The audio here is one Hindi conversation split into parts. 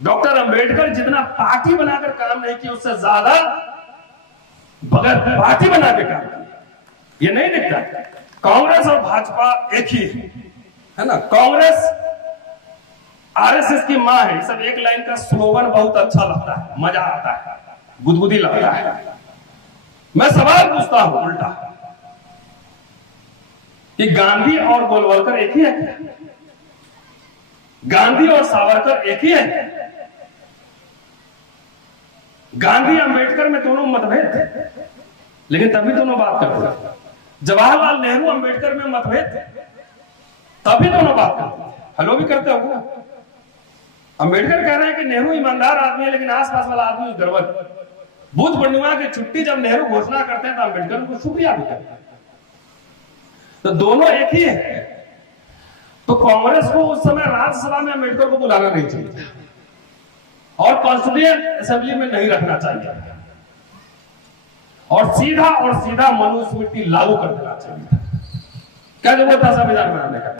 डॉक्टर अंबेडकर जितना पार्टी बनाकर काम नहीं किया, उससे ज्यादा बगैर पार्टी बना के काम किया। ये नहीं दिखता। कांग्रेस और भाजपा एक ही है ना। कांग्रेस आरएसएस की मां है। सब एक लाइन का स्लोगन बहुत अच्छा लगता है, मजा आता है, गुदगुदी लगता है। मैं सवाल पूछता हूं उल्टा कि गांधी और गोलवलकर एक ही है क्या? गांधी और सावरकर एक ही है? गांधी अंबेडकर में दोनों मतभेद थे, लेकिन तभी दोनों बात करते थे। जवाहरलाल नेहरू अंबेडकर में मतभेद थे, तभी दोनों बात करते थे। हेलो भी करते हो ना। अंबेडकर कह रहे हैं कि नेहरू ईमानदार आदमी है, लेकिन आसपास वाला आदमी गड़बड़। बुद्ध पूर्णिमा की छुट्टी जब नेहरू घोषणा करते हैं तो अंबेडकर उनको शुक्रिया भी करते हैं। तो दोनों एक ही है। तो कांग्रेस को उस समय राज्यसभा में अंबेडकर को बुलाना नहीं चाहिए और कॉन्स्टिट्यूएंट असेंबली में नहीं रखना चाहिए और सीधा मनुस्मृति लागू कर देना चाहिए। क्या जरूरत था संविधान बनाने का?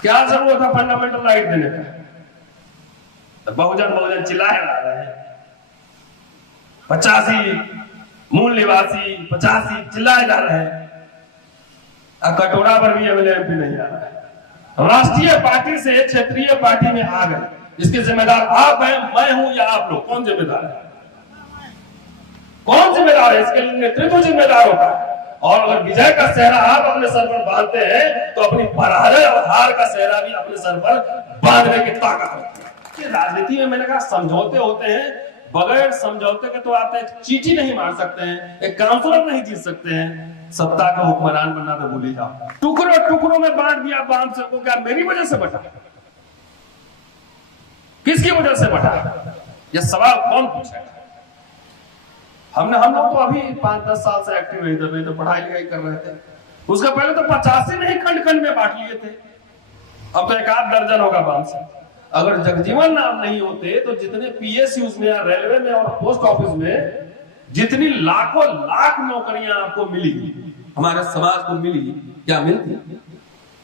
क्या जरूरत था फंडामेंटल राइट देने का? तो बहुजन चिल्लाए जा रहे हैं, 85 मूल निवासी 85 चिल्लाए जा रहे हैं। कटोरा पर भी एमएलए नहीं आ रहा है। राष्ट्रीय पार्टी से क्षेत्रीय पार्टी में आ गए। इसके जिम्मेदार आप हैं, मैं हूं या आप लोग? कौन जिम्मेदार है? कौन जिम्मेदार है? इसके लिए नेतृत्व जिम्मेदार होता है। और अगर विजय का सेहरा आप अपने सर पर बांधते हैं तो अपनी पराजय और हार का सेहरा भी अपने सर पर बांधने की ताकत होती है। राजनीति में मैंने कहा समझौते होते हैं, बगैर समझौते के तो आप एक चींटी नहीं मार सकते हैं, एक काउंसलर नहीं जीत सकते हैं। सत्ता का हुक्मरान बनना तो भूल ही जाओ। टुकड़ों में बांट दिया बांध सबको। क्या मेरी वजह से बटा? किसकी वजह से बटा? यह सवाल कौन पूछेगा? हम लोग तो अभी 5-10 साल से एक्टिव नहीं थे, तो पढ़ाई लिखाई कर रहे थे। उसका पहले तो 85 नहीं खंड में बांट लिए थे। अब तो एक आध दर्जन होगा बांध से। अगर जगजीवन राम नहीं होते तो जितने पीएसयूज में या रेलवे में और पोस्ट ऑफिस में जितनी लाखों लाख नौकरियां आपको मिली, हमारे समाज को मिली, क्या मिलती?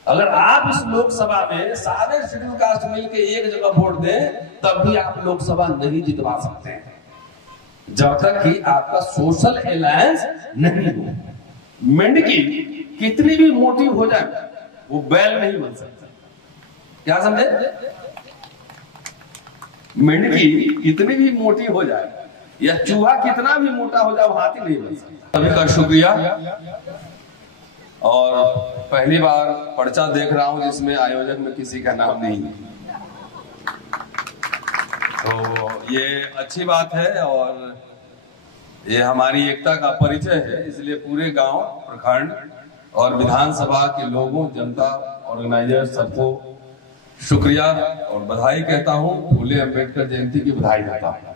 अगर आप इस लोकसभा में सारे शेड्यूल कास्ट मिलकर एक जगह वोट दें, तब भी आप लोकसभा नहीं जितवा सकते हैं, जब तक कि आपका सोशल अलायंस नहीं हो। मेंढकी कितनी भी मोटी हो जाए, वो बैल नहीं बन सकता। क्या समझे? मेंढकी कितनी भी मोटी हो जाए या चूहा कितना भी मोटा हो जाए, वो हाथी नहीं बन सकता। सभी का शुक्रिया। और पहली बार पर्चा देख रहा हूं जिसमें आयोजक में किसी का नाम नहीं है, तो ये अच्छी बात है और ये हमारी एकता का परिचय है। इसलिए पूरे गांव, प्रखंड और विधानसभा के लोगों, जनता, ऑर्गेनाइजर सबको शुक्रिया और बधाई कहता हूं। फूले अंबेडकर जयंती की बधाई देता हूं।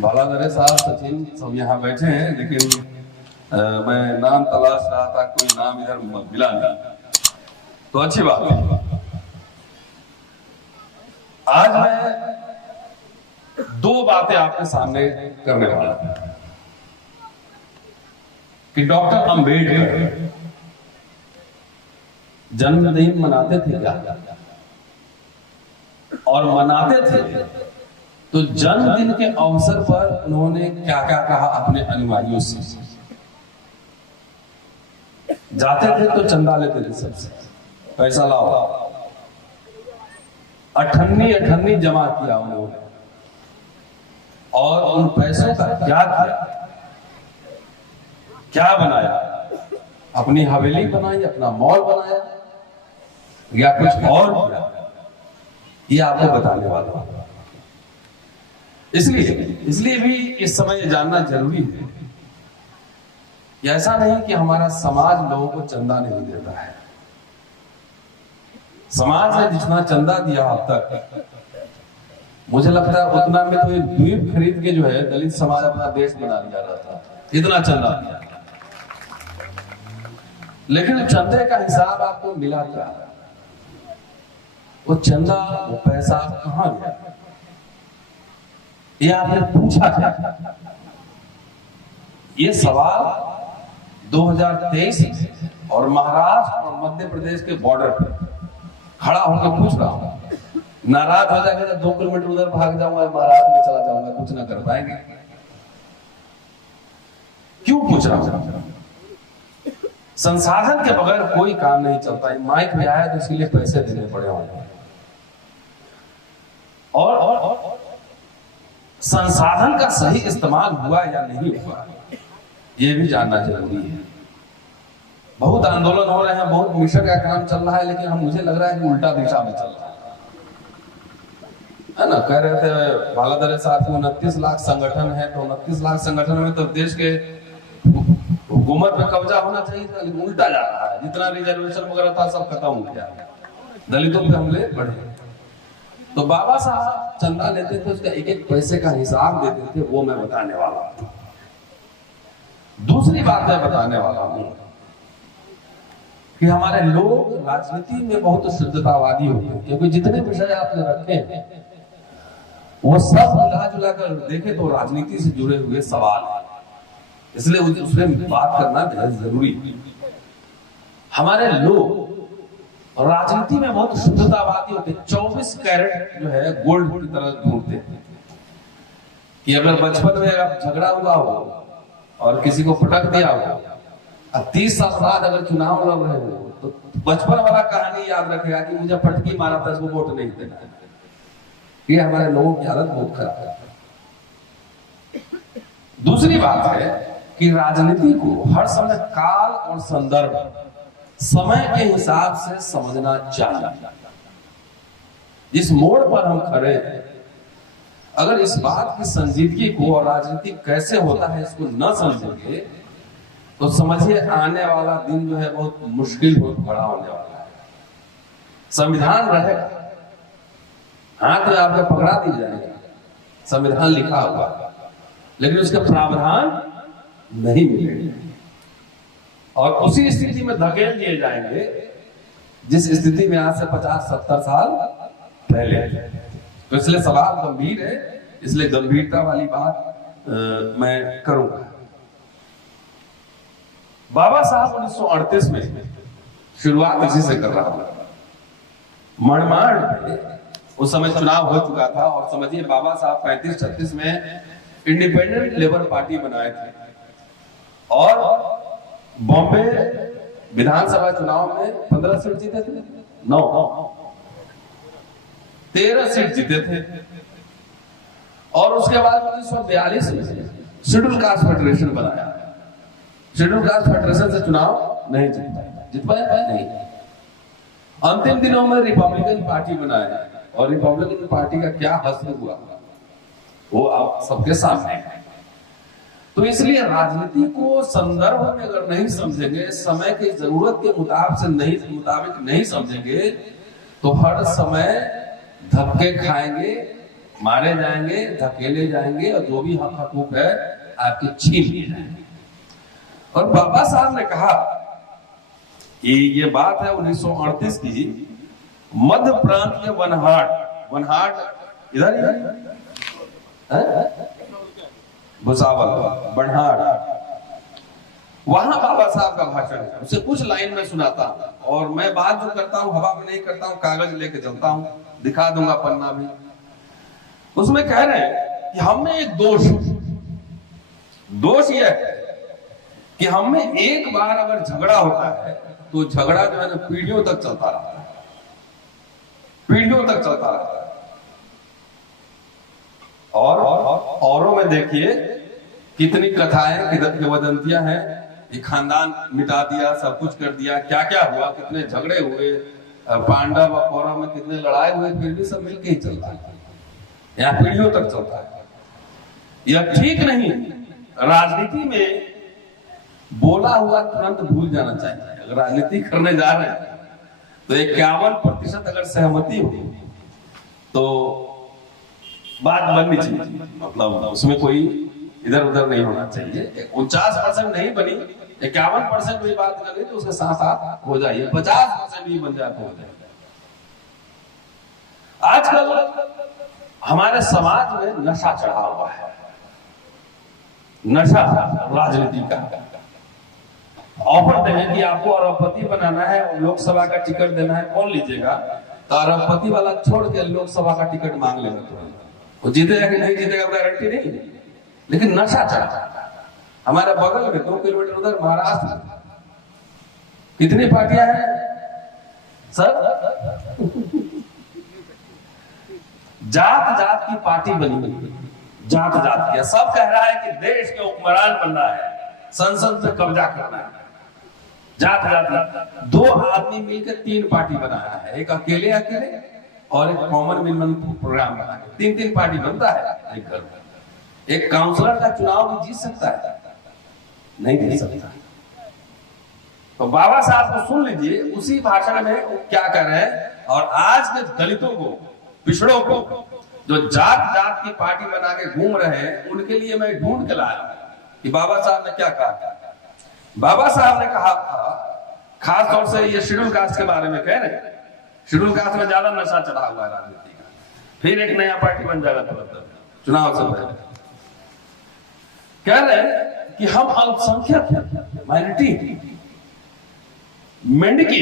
बालाधरे साहब, सचिन सब यहाँ बैठे हैं, लेकिन मैं नाम तलाश रहा था, कोई नाम इधर मिला नहीं, तो अच्छी बात है। आज मैं 2 बातें आपके सामने करने वाला हूं कि डॉक्टर अंबेडकर जन्मदिन मनाते थे क्या, और मनाते थे तो जन्मदिन के अवसर पर उन्होंने क्या क्या कहा अपने अनुयायियों से। जाते थे तो चंदा लेते थे सबसे, पैसा लाओ, अठन्नी जमा किया उन्होंने, और उन पैसों का क्या किया, क्या बनाया? अपनी हवेली बनाई, अपना मॉल बनाया या कुछ और किया? ये आपको बताने वाला हूं। इसलिए भी इस समय ये जानना जरूरी है कि ऐसा नहीं कि हमारा समाज लोगों को चंदा नहीं देता है। समाज ने जितना चंदा दिया अब तक, मुझे लगता है उतना में तो ये द्वीप खरीद के जो है दलित समाज अपना देश बना लिया रहता, इतना चंदा दिया। लेकिन चंदे का हिसाब आपको मिला क्या? वो चंदा, वो पैसा कहां गया? ये आपने पूछा क्या? ये सवाल 2023 और महाराष्ट्र और मध्य प्रदेश के बॉर्डर पर खड़ा होकर पूछ रहा हूं नाराज हो जाएंगे तो 2 किलोमीटर उधर भाग जाऊंगा, महाराज में चला जाऊंगा, कुछ ना कर पाएंगे। क्यों पूछ रहा हूं? संसाधन के बगैर कोई काम नहीं चलता। माइक में आया तो इसके लिए पैसे देने पड़े होंगे, और संसाधन का सही इस्तेमाल हुआ या नहीं हुआ ये भी जानना जरूरी है। बहुत आंदोलन हो रहे हैं, बहुत मिशन का काम चल रहा है, लेकिन मुझे लग रहा है कि उल्टा दिशा में चल रहा है ना। कह रहे थे बालादरे साहब को 29 लाख संगठन है, तो 29 लाख संगठन में तो देश के हुकूमत पे कब्जा होना चाहिए था, लेकिन उल्टा जा रहा है। जितना रिजर्वेशन वगैरह था सब खत्म हो गया, दलितों पे हमले बढ़े। तो बाबा साहब चंदा लेते थे, उसका एक एक पैसे का हिसाब देते थे, वो मैं बताने वाला हूं। दूसरी बात मैं बताने वाला हूं कि हमारे लोग राजनीति में बहुत शुद्धतावादी होते हैं, क्योंकि जितने विषय आपने रखे हैं वो सब मिला जुला कर देखे तो राजनीति से जुड़े हुए सवाल है, इसलिए उसमें बात करना बहुत जरूरी है। हमारे लोग राजनीति में बहुत शुद्धतावादी होते हैं। 24 कैरेट जो है गोल्ड की तरह ढूंढते हैं कि अगर बचपन में झगड़ा हुआ हो और किसी को पटक दिया हो, 30 साल बाद अगर चुनाव लड़ रहे हो तो बचपन वाला कहानी याद रखेगा कि मुझे पटकी मारा था, इसको वोट नहीं देना। ये हमारे लोगों की हालत बहुत खराब है। दूसरी बात है कि राजनीति को हर समय काल और संदर्भ, समय के हिसाब से समझना चाहिए। जिस मोड़ पर हम खड़े हैं, अगर इस बात की संजीदगी को और राजनीति कैसे होता है इसको न समझेंगे तो समझिए आने वाला दिन जो है बहुत मुश्किल, बहुत बड़ा होने वाला है। संविधान रहेगा, हाथ में आपके पकड़ा दी जाएगा, संविधान लिखा हुआ, लेकिन उसके प्रावधान नहीं मिलेंगे और उसी स्थिति में धकेल दिए जाएंगे जिस स्थिति में आज से 50-70 साल पहले। तो इसलिए सवाल गंभीर है, इसलिए गंभीरता वाली बात मैं करूंगा। बाबा साहब 1938 में शुरुआत इसी से कर रहा हूं। मनमाड़ में उस समय चुनाव हो चुका था और समझिए बाबा साहब 35-36 में इंडिपेंडेंट लेबर पार्टी बनाए थे और बॉम्बे विधानसभा चुनाव में 15 सीट जीते थे, 13 सीट जीते थे। और उसके बाद 1942 में शेड्यूल कास्ट फेडरेशन बनाया। शेड्यूल कास्ट फेडरेशन से चुनाव नहीं जीत पाया नहीं। अंतिम दिनों में रिपब्लिकन पार्टी बनाया और रिपब्लिकन पार्टी का क्या हश्र हुआ वो आप सबके सामने है। तो इसलिए राजनीति को संदर्भ में अगर नहीं समझेंगे, समय की जरूरत के मुताबिक नहीं समझेंगे तो हर समय धक्के खाएंगे, मारे जाएंगे, धकेले जाएंगे और जो भी हक हकूक है आपके छीन लिए जाएंगे। और बाबा साहब ने कहा कि ये बात है 1938 की, मध्य प्रांत के वनहाट इधर भुसावल बनहाट, वहां बाबा साहब का भाषण है। उसे कुछ लाइन में सुनाता हूं और मैं बात जो करता हूं हवा में नहीं करता हूं, कागज लेके चलता हूं, दिखा दूंगा पन्ना भी। उसमें कह रहे हैं कि हम में एक दोष यह है कि हम में एक बार अगर झगड़ा होता है तो झगड़ा जो है ना पीढ़ियों तक चलता रहता है, पीढ़ियों तक चलता रहता है। और औरों में देखिए कितनी कथाएं, कितनी वदंतियां हैं, ये खानदान मिटा दिया, सब कुछ कर दिया, क्या क्या हुआ, कितने झगड़े हुए, पांडव और कौरव में कितने लड़ाई हुए, फिर भी सब मिलके ही चलता है, यहाँ पीढ़ियों तक चलता है। यह ठीक नहीं। राजनीति में बोला हुआ तुरंत भूल जाना चाहिए। अगर राजनीति करने जा रहे हैं तो 51% अगर सहमति हो तो बात बननी चाहिए, मतलब उसमें कोई इधर उधर नहीं होना चाहिए। 49% नहीं बनी, 51% भी बात कर रही तो उसके साथ साथ हो जाइए, 50% भी बन जाए तो हो जाए। आजकल हमारे समाज में नशा चढ़ा हुआ है, नशा राजनीति का। ऑफर देंगे कि आपको अरबपति बनाना है, लोकसभा का टिकट देना है, कौन लीजिएगा? तो अरबपति वाला छोड़ के लोकसभा का टिकट मांग लेगा तुरंत। वो जीतेगा कि नहीं जीतेगा गारंटी नहीं, लेकिन नशा चढ़ा। हमारे बगल में 2 किलोमीटर उधर महाराष्ट्र कितनी पार्टियां हैं सर? जात जात की पार्टी बनी हुई, जात जात की। सब कह रहा है कि देश के हुक्मरान बनना है, संसद पे कब्जा करना है। जात जात 2 आदमी मिलकर 3 पार्टी बनाया है, एक अकेले और एक कॉमन मिनिमम प्रोग्राम बना के 3 पार्टी बनता है। एक काउंसलर का चुनाव भी जीत सकता है? नहीं जीत सकता। तो बाबा साहब को सुन लीजिए, उसी भाषण में वो क्या कह रहे हैं। और आज के दलितों को, पिछड़ों को, जो जात जात की पार्टी बना के घूम रहे हैं, उनके लिए मैं ढूंढ के लाया कि बाबा साहब ने क्या कहा। बाबा साहब ने कहा था, खास तौर से ये शेड्यूल कास्ट के बारे में कह रहे हैं, शेड्यूल कास्ट में ज्यादा नशा चढ़ा हुआ है राजनीति का, फिर एक नया पार्टी बन जाएगा तुरंत चुनाव से पहले। कह रहे हैं कि हम अल्पसंख्यक माइनॉरिटी, मेंढकी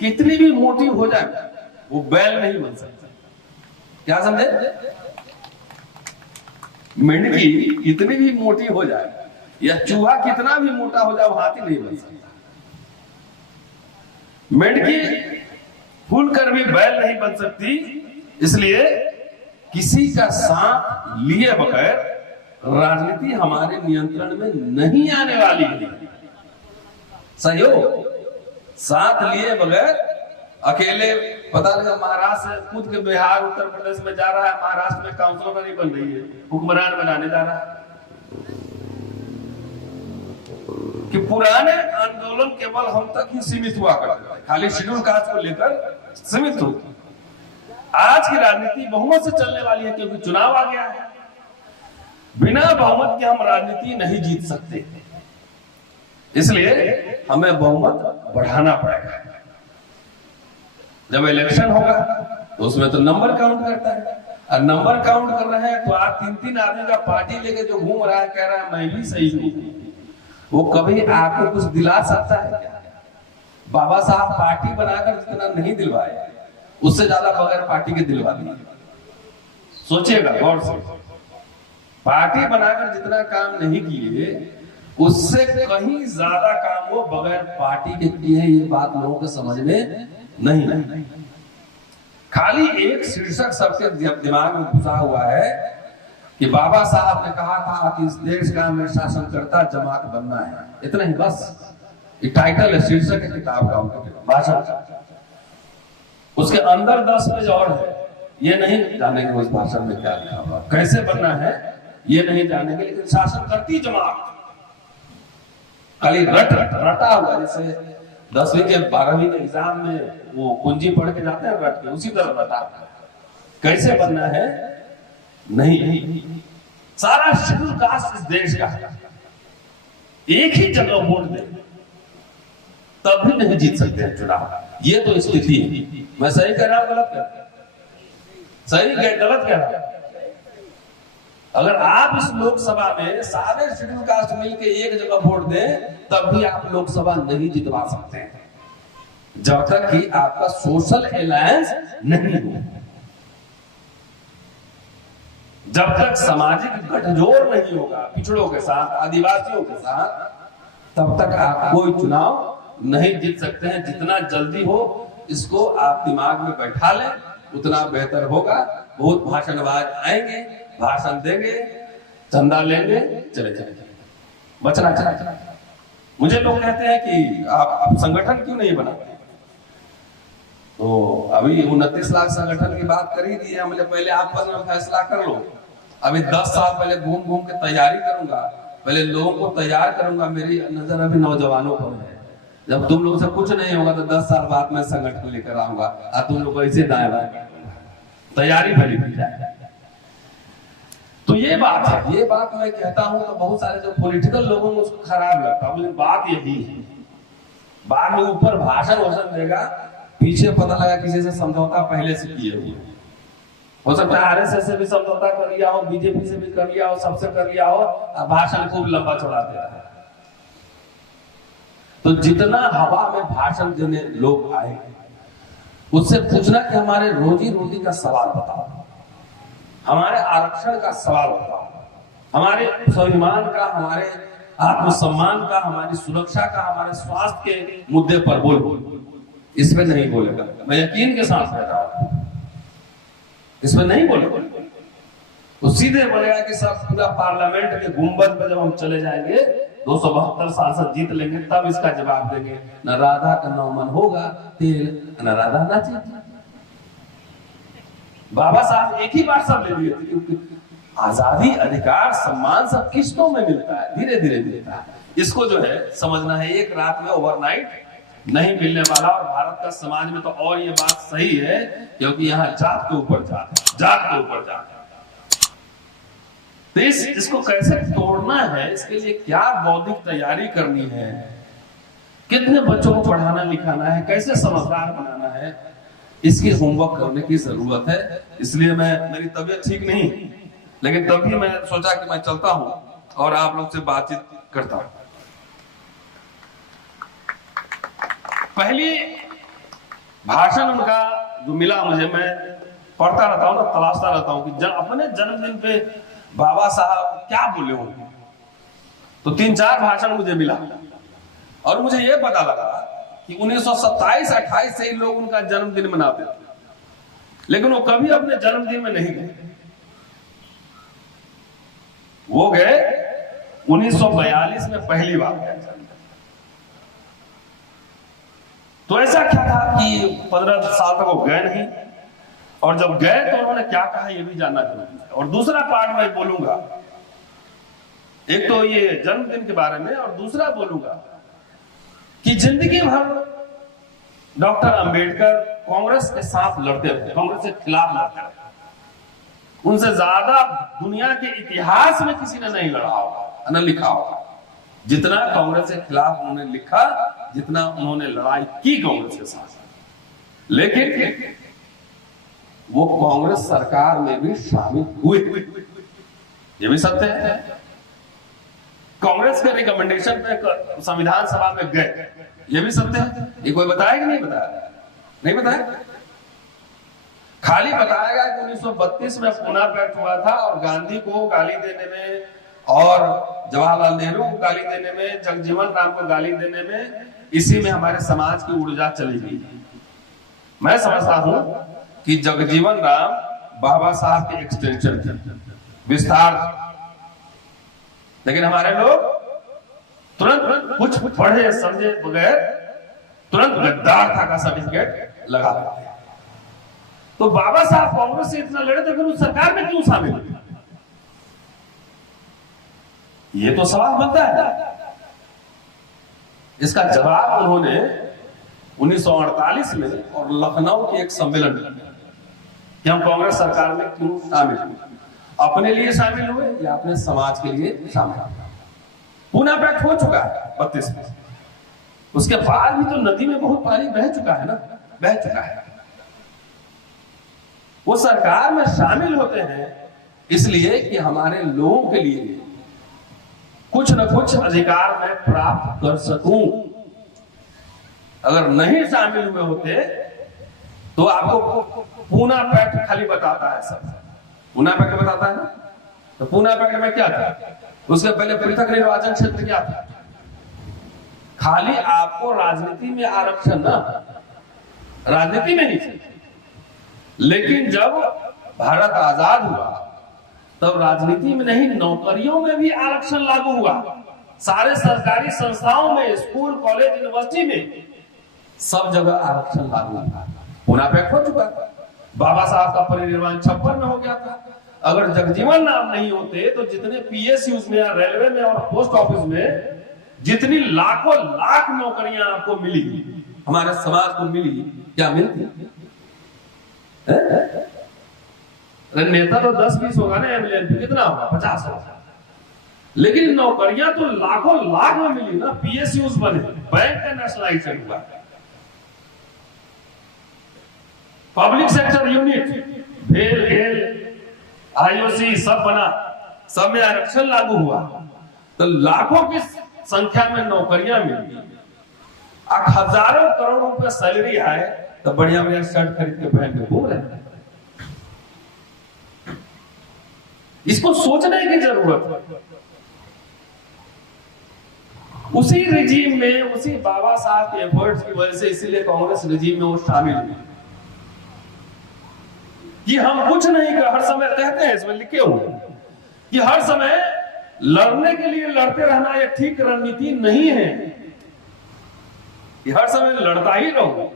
कितनी भी मोटी हो जाए वो बैल नहीं बन सकता। क्या समझे? मेंढकी कितनी भी मोटी हो जाए या चूहा कितना भी मोटा हो जाए वो हाथी नहीं बन सकता। मेंढकी फूल कर भी बैल नहीं बन सकती। इसलिए किसी का साथ लिए बगैर राजनीति हमारे नियंत्रण में नहीं आने वाली है। सही हो? साथ लिए बगैर अकेले, पता लगा महाराष्ट्र से कूद के बिहार उत्तर प्रदेश में जा रहा है, महाराष्ट्र में काउंसिलर नहीं बन रही है, हुक्मरान बनाने जा रहा है। कि पुराने आंदोलन केवल हम तक ही सीमित हुआ करते थे, खाली शेड्यूल कास्ट को लेकर सीमित हो। आज की राजनीति बहुमत से चलने वाली है, क्योंकि चुनाव आ गया है। बिना बहुमत के हम राजनीति नहीं जीत सकते, इसलिए हमें बहुमत बढ़ाना पड़ेगा। जब इलेक्शन होगा तो उसमें तो नंबर काउंट करता है, और नंबर काउंट कर रहे हैं तो आप 3-3 आदमी का पार्टी लेके जो घूम रहा है, कह रहा है मैं भी सही हूं, वो कभी आपको कुछ दिला सकता है क्या? बाबा साहब पार्टी बनाकर जितना नहीं दिलवाए, उससे ज्यादा बगैर पार्टी के दिलवा दिए। सोचिएगा गौर से, पार्टी बनाकर जितना काम नहीं किए, उससे कहीं ज्यादा काम वो बगैर पार्टी के किए हैं। ये बात लोगों के समझ में नहीं। खाली एक शीर्षक सबके दिमाग में घुसा हुआ है कि बाबा साहब ने कहा था कि इस देश का हमें शासनकर्ता जमात बनना है, इतना ही बस। ये टाइटल है, शीर्षक है किताब का, भाषण। उसके अंदर 10 पेज और है, ये नहीं जानेंगे उस भाषण में क्या लिखा हुआ, कैसे बनना है ये नहीं जानेंगे। लेकिन शासन करती जमात खाली रटा हुआ, जैसे 10वीं के 12वीं के एग्जाम में वो कुंजी पढ़ के जाते हैं रट के, उसी तरह रटा। कैसे बनना है नहीं। सारा शेड्यूल कास्ट इस देश का है, एक ही जगह वोट दे तब भी नहीं जीत सकते हैं चुनाव। ये तो स्थिति है। मैं सही कह रहा हूं गलत कह रहा हूं? सही गलत कह रहा हूं? अगर आप इस लोकसभा में सारे शेड्यूल कास्ट मिलकर एक जगह वोट दें, तब भी आप लोकसभा नहीं जितवा सकते हैं, जब तक कि आपका सोशल अलायंस नहीं हो, जब तक सामाजिक गठजोड़ नहीं होगा पिछड़ों के साथ, आदिवासियों के साथ, तब तक आप कोई चुनाव नहीं जीत सकते हैं। जितना जल्दी हो इसको आप दिमाग में बैठा लें, उतना बेहतर होगा। बहुत भाषणबाज आएंगे, भाषण देंगे, चंदा लेंगे, चले जाएंगे, बचना चाहिए। मुझे लोग कहते हैं कि आप संगठन क्यों नहीं बनाते? तो अभी 29 लाख संगठन की बात कर ही दी है हमने। पहले आप फैसला कर लो। अभी 10 साल पहले घूम घूम के तैयारी करूंगा, पहले लोगों को तैयार करूंगा। मेरी नजर अभी नौजवानों पर है। जब तुम लोग से कुछ नहीं होगा तो 10 साल बाद मैं संगठन लेकर आऊंगा और तुम लोग ऐसे दाएं बाएं तैयारी भली मिल जाए। तो ये बात है, ये बात मैं कहता हूं तो बहुत सारे जो पॉलिटिकल लोगों को उसको खराब लगता है, लेकिन बात यही है। बाद में ऊपर भाषण देगा, पीछे पता लगा किसी से समझौता पहले से किए हुए। हो सकता है आरएसएस से भी समझौता कर लिया हो, बीजेपी से भी कर लिया हो, सबसे कर लिया हो, और भाषण खूब लंबा चौड़ा दे रहा है। तो जितना हवा में भाषण देने लोग आए, उससे पूछना कि हमारे रोजी रोटी का सवाल बताओ, हमारे आरक्षण का सवाल बताओ, हमारे स्वाभिमान का, हमारे आत्मसम्मान का, हमारी सुरक्षा का, हमारे स्वास्थ्य के मुद्दे पर बोलो। इस पे नहीं बोलेगा, मैं यकीन के साथ कह रहा हूं, इस पे नहीं बोलेगा। तो सीधे बोलेगा कि सब पूरा पार्लियामेंट के गुंबद पे जब हम चले जाएंगे 272 सांसद जीत लेंगे तब इसका जवाब देंगे। न राधा का नौमन होगा तेल, न राधा नाचेगी। बाबा साहब एक ही बार सब ले लिए थे, क्योंकि आजादी, अधिकार, सम्मान सब किस्तों में मिलता है, धीरे धीरे मिलता है। इसको जो है समझना है, एक रात में ओवरनाइट नहीं मिलने वाला। और भारत का समाज में तो और ये बात सही है, क्योंकि यहाँ जात के ऊपर जात, जात के ऊपर जात। तो इसको कैसे तोड़ना है, इसके लिए क्या बौद्धिक तैयारी करनी है, कितने बच्चों को पढ़ाना लिखाना है, कैसे समझदार बनाना है, इसकी होमवर्क करने की जरूरत है। इसलिए मेरी तबीयत ठीक नहीं, लेकिन तब भी मैं सोचा कि मैं चलता हूं और आप लोग से बातचीत करता हूं। पहली भाषण उनका जो मिला मुझे, मैं पढ़ता रहता हूं ना, तलाशता रहता हूं कि अपने जन्मदिन पे बाबा साहब क्या बोले होंगे। तो 3-4 भाषण मुझे मिला और मुझे यह पता लगा कि 1927-28 से ही लोग उनका जन्मदिन मनाते थे, लेकिन वो कभी अपने जन्मदिन में नहीं गए। वो गए 1942 में पहली बार गए। तो ऐसा क्या था कि 15 साल तक वो गए नहीं, और जब गए तो उन्होंने क्या कहा ये भी जानना जरूरी है। और दूसरा पार्ट मैं बोलूंगा, एक तो ये जन्मदिन के बारे में, और दूसरा बोलूंगा कि जिंदगी भर डॉक्टर अंबेडकर कांग्रेस के साथ लड़ते थे, कांग्रेस के खिलाफ लड़ते थे। उनसे ज्यादा दुनिया के इतिहास में किसी ने नहीं लड़ा होगा, न लिखा होगा, जितना कांग्रेस के खिलाफ उन्होंने लिखा, जितना उन्होंने लड़ाई की कांग्रेस के साथ। लेकिन वो कांग्रेस सरकार में भी शामिल हुए, ये भी सत्य है। कांग्रेस के रिकमेंडेशन पे संविधान सभा में गए, ये भी सत्य है। ये कोई बताया कि नहीं बताया? नहीं बताया। खाली बताएगा कि 1932 में पूना पैक्ट हुआ था और गांधी को गाली देने में और जवाहरलाल नेहरू को गाली देने में, जगजीवन राम को गाली देने में, इसी में हमारे समाज की ऊर्जा चली गई। मैं समझता हूं कि जगजीवन राम बाबा साहब के एक्सटेंशन थे, विस्तार। लेकिन हमारे लोग तुरंत कुछ पढ़े समझे बगैर तुरंत गद्दार था का सर्टिफिकेट लगा देते। तो बाबा साहब कांग्रेस से इतना लड़े तो फिर उस सरकार में क्यों शामिल हुए? ये तो सवाल बनता है। इसका जवाब उन्होंने 1948 में और लखनऊ के एक सम्मेलन में कि हम कांग्रेस सरकार में क्यों शामिल हुए, अपने लिए शामिल हुए या अपने समाज के लिए शामिल हुए। पूना पैक्ट हो चुका है 32 में, उसके बाद भी तो नदी में बहुत पानी बह चुका है ना, बह चुका है। वो सरकार में शामिल होते हैं इसलिए कि हमारे लोगों के लिए कुछ न कुछ अधिकार मैं प्राप्त कर सकूं। अगर नहीं शामिल हुए होते तो आपको पूना पैक्ट खाली बताता है, सब पूना पैक्ट बताता है ना। तो पूना पैक्ट में क्या था? उसके पहले पृथक निर्वाचन क्षेत्र क्या था? खाली आपको राजनीति में आरक्षण, ना राजनीति में नहीं। लेकिन जब भारत आजाद हुआ तब राजनीति में नहीं, नौकरियों में भी आरक्षण लागू हुआ। सारे सरकारी संस्थाओं में, स्कूल, कॉलेज, यूनिवर्सिटी में सब जगह आरक्षण लागू हुआ। पूना पैक्ट हो चुका था। बाबा साहब का परिनिर्वाण 56 में हो गया था। अगर जगजीवन राम नहीं होते तो जितने पीएसयूज में, रेलवे में और पोस्ट ऑफिस में जितनी लाखों लाख नौकरियां आपको मिली, हमारे समाज को मिली, क्या मिलती? नेता तो 10-20 होगा ना, एमएलए कितना होगा? 50 होगा। लेकिन नौकरियां तो लाखों लाख में मिली ना। पीएसयूज बने, बैंक का नेशनलाइजेशन हुआ, पब्लिक सेक्टर यूनिट, भेल, आईओसी सब बना, सब में आरक्षण लागू हुआ। तो लाखों की संख्या में नौकरियां मिली, हजारों करोड़ रुपए सैलरी आए, तो बढ़िया बढ़िया शर्ट खरीद के पहन के घूम रहे हैं। इसको सोचने की जरूरत है। उसी रिजीम में, उसी बाबा साहब के एफर्ट्स की वजह से इसीलिए कांग्रेस रिजीम में वो शामिल हुए कि हम कुछ नहीं कर, हर समय कहते हैं इसमें लिखे हुए कि हर समय लड़ने के लिए लड़ते रहना यह ठीक रणनीति नहीं है, हर समय लड़ता ही रहो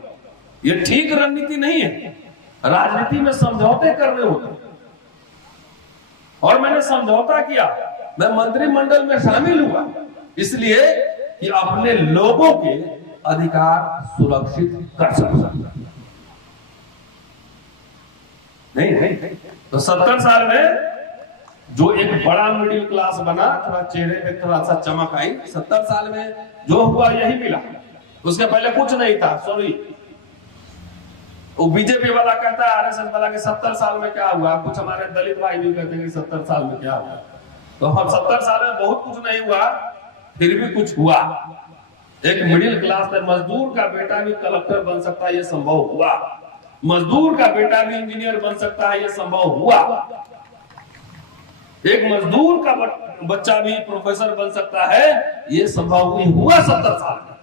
यह ठीक रणनीति नहीं है। राजनीति में समझौते करने होते और मैंने समझौता किया, मैं मंत्रिमंडल में शामिल हुआ इसलिए कि अपने लोगों के अधिकार सुरक्षित कर सकता। नहीं तो 70 साल में जो एक बड़ा मिडिल क्लास बना, थोड़ा चेहरे में थोड़ा सा चमक आई, 70 साल में जो हुआ यही मिला। उसके पहले कुछ नहीं था। सॉरी, वो बीजेपी वाला कहता है, आरएसएस वाला कि 70 साल में क्या हुआ। कुछ हमारे दलित भाई भी कहते हैं कि 70 साल में क्या हुआ। तो हम 70 साल में बहुत कुछ नहीं हुआ, फिर भी कुछ हुआ। एक मिडिल क्लास में मजदूर का बेटा भी कलेक्टर बन सकता है, यह संभव हुआ। मजदूर का बेटा भी इंजीनियर बन सकता है, यह संभव हुआ। एक मजदूर का बच्चा भी प्रोफेसर बन सकता है, यह संभव नहीं हुआ 70 साल में।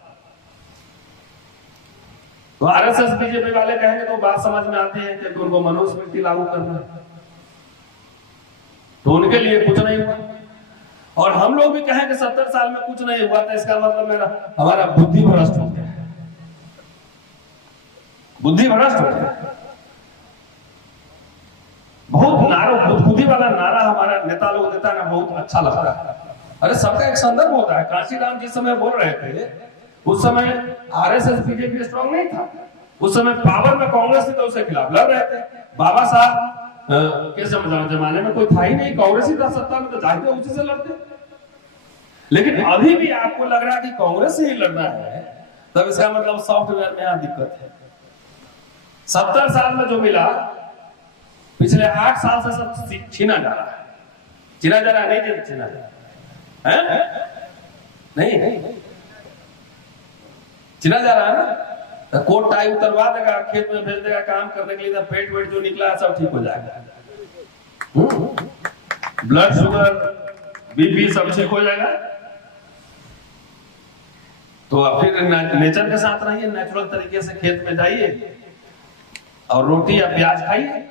तो आरएसएस बीजेपी वाले कहेंगे तो बात समझ में आती है कि उनको मनुस्मृति लागू करना है, तो उनके लिए कुछ नहीं हुआ। और हम लोग भी कहें कि 70 साल में कुछ नहीं हुआ, तो इसका मतलब हमारा बुद्धि भ्रष्ट हो गया, बुद्धि भ्रष्ट हो गया। बहुत नारा, बुद्धि वाला नारा हमारा नेता लोग देता है ना, बहुत अच्छा लगता है। अरे सबका एक संदर्भ होता है। काशीराम जिस समय बोल रहे थे उस समय आरएसएस बीजेपी स्ट्रॉन्ग नहीं था, उस समय पावर में कांग्रेस थी तो उसके खिलाफ लड़ रहे थे। बाबा साहब के जमाने में कोई था ही नहीं, कांग्रेस ही था सत्ता में, तो जाहिर है उसी से लड़ते। लेकिन अभी भी आपको लग रहा है कि कांग्रेस से ही लड़ना है, तब इसका मतलब सॉफ्टवेयर में यहां दिक्कत है। 70 साल में जो मिला पिछले 8 साल से सब छीना जा रहा है। छीना जा रहा है, नहीं छीना जा रहा है, नहीं छीना जा रहा है ना। कोट टाई उतरवा देगा, खेत में भेज देगा काम करने के लिए, पेट वेट जो निकला है सब ठीक हो जाएगा। ब्लड शुगर बीपी सब ठीक हो जाएगा। तो फिर नेचर के साथ रहिए, नेचुरल तरीके से खेत में जाइए और रोटी या प्याज खाइए।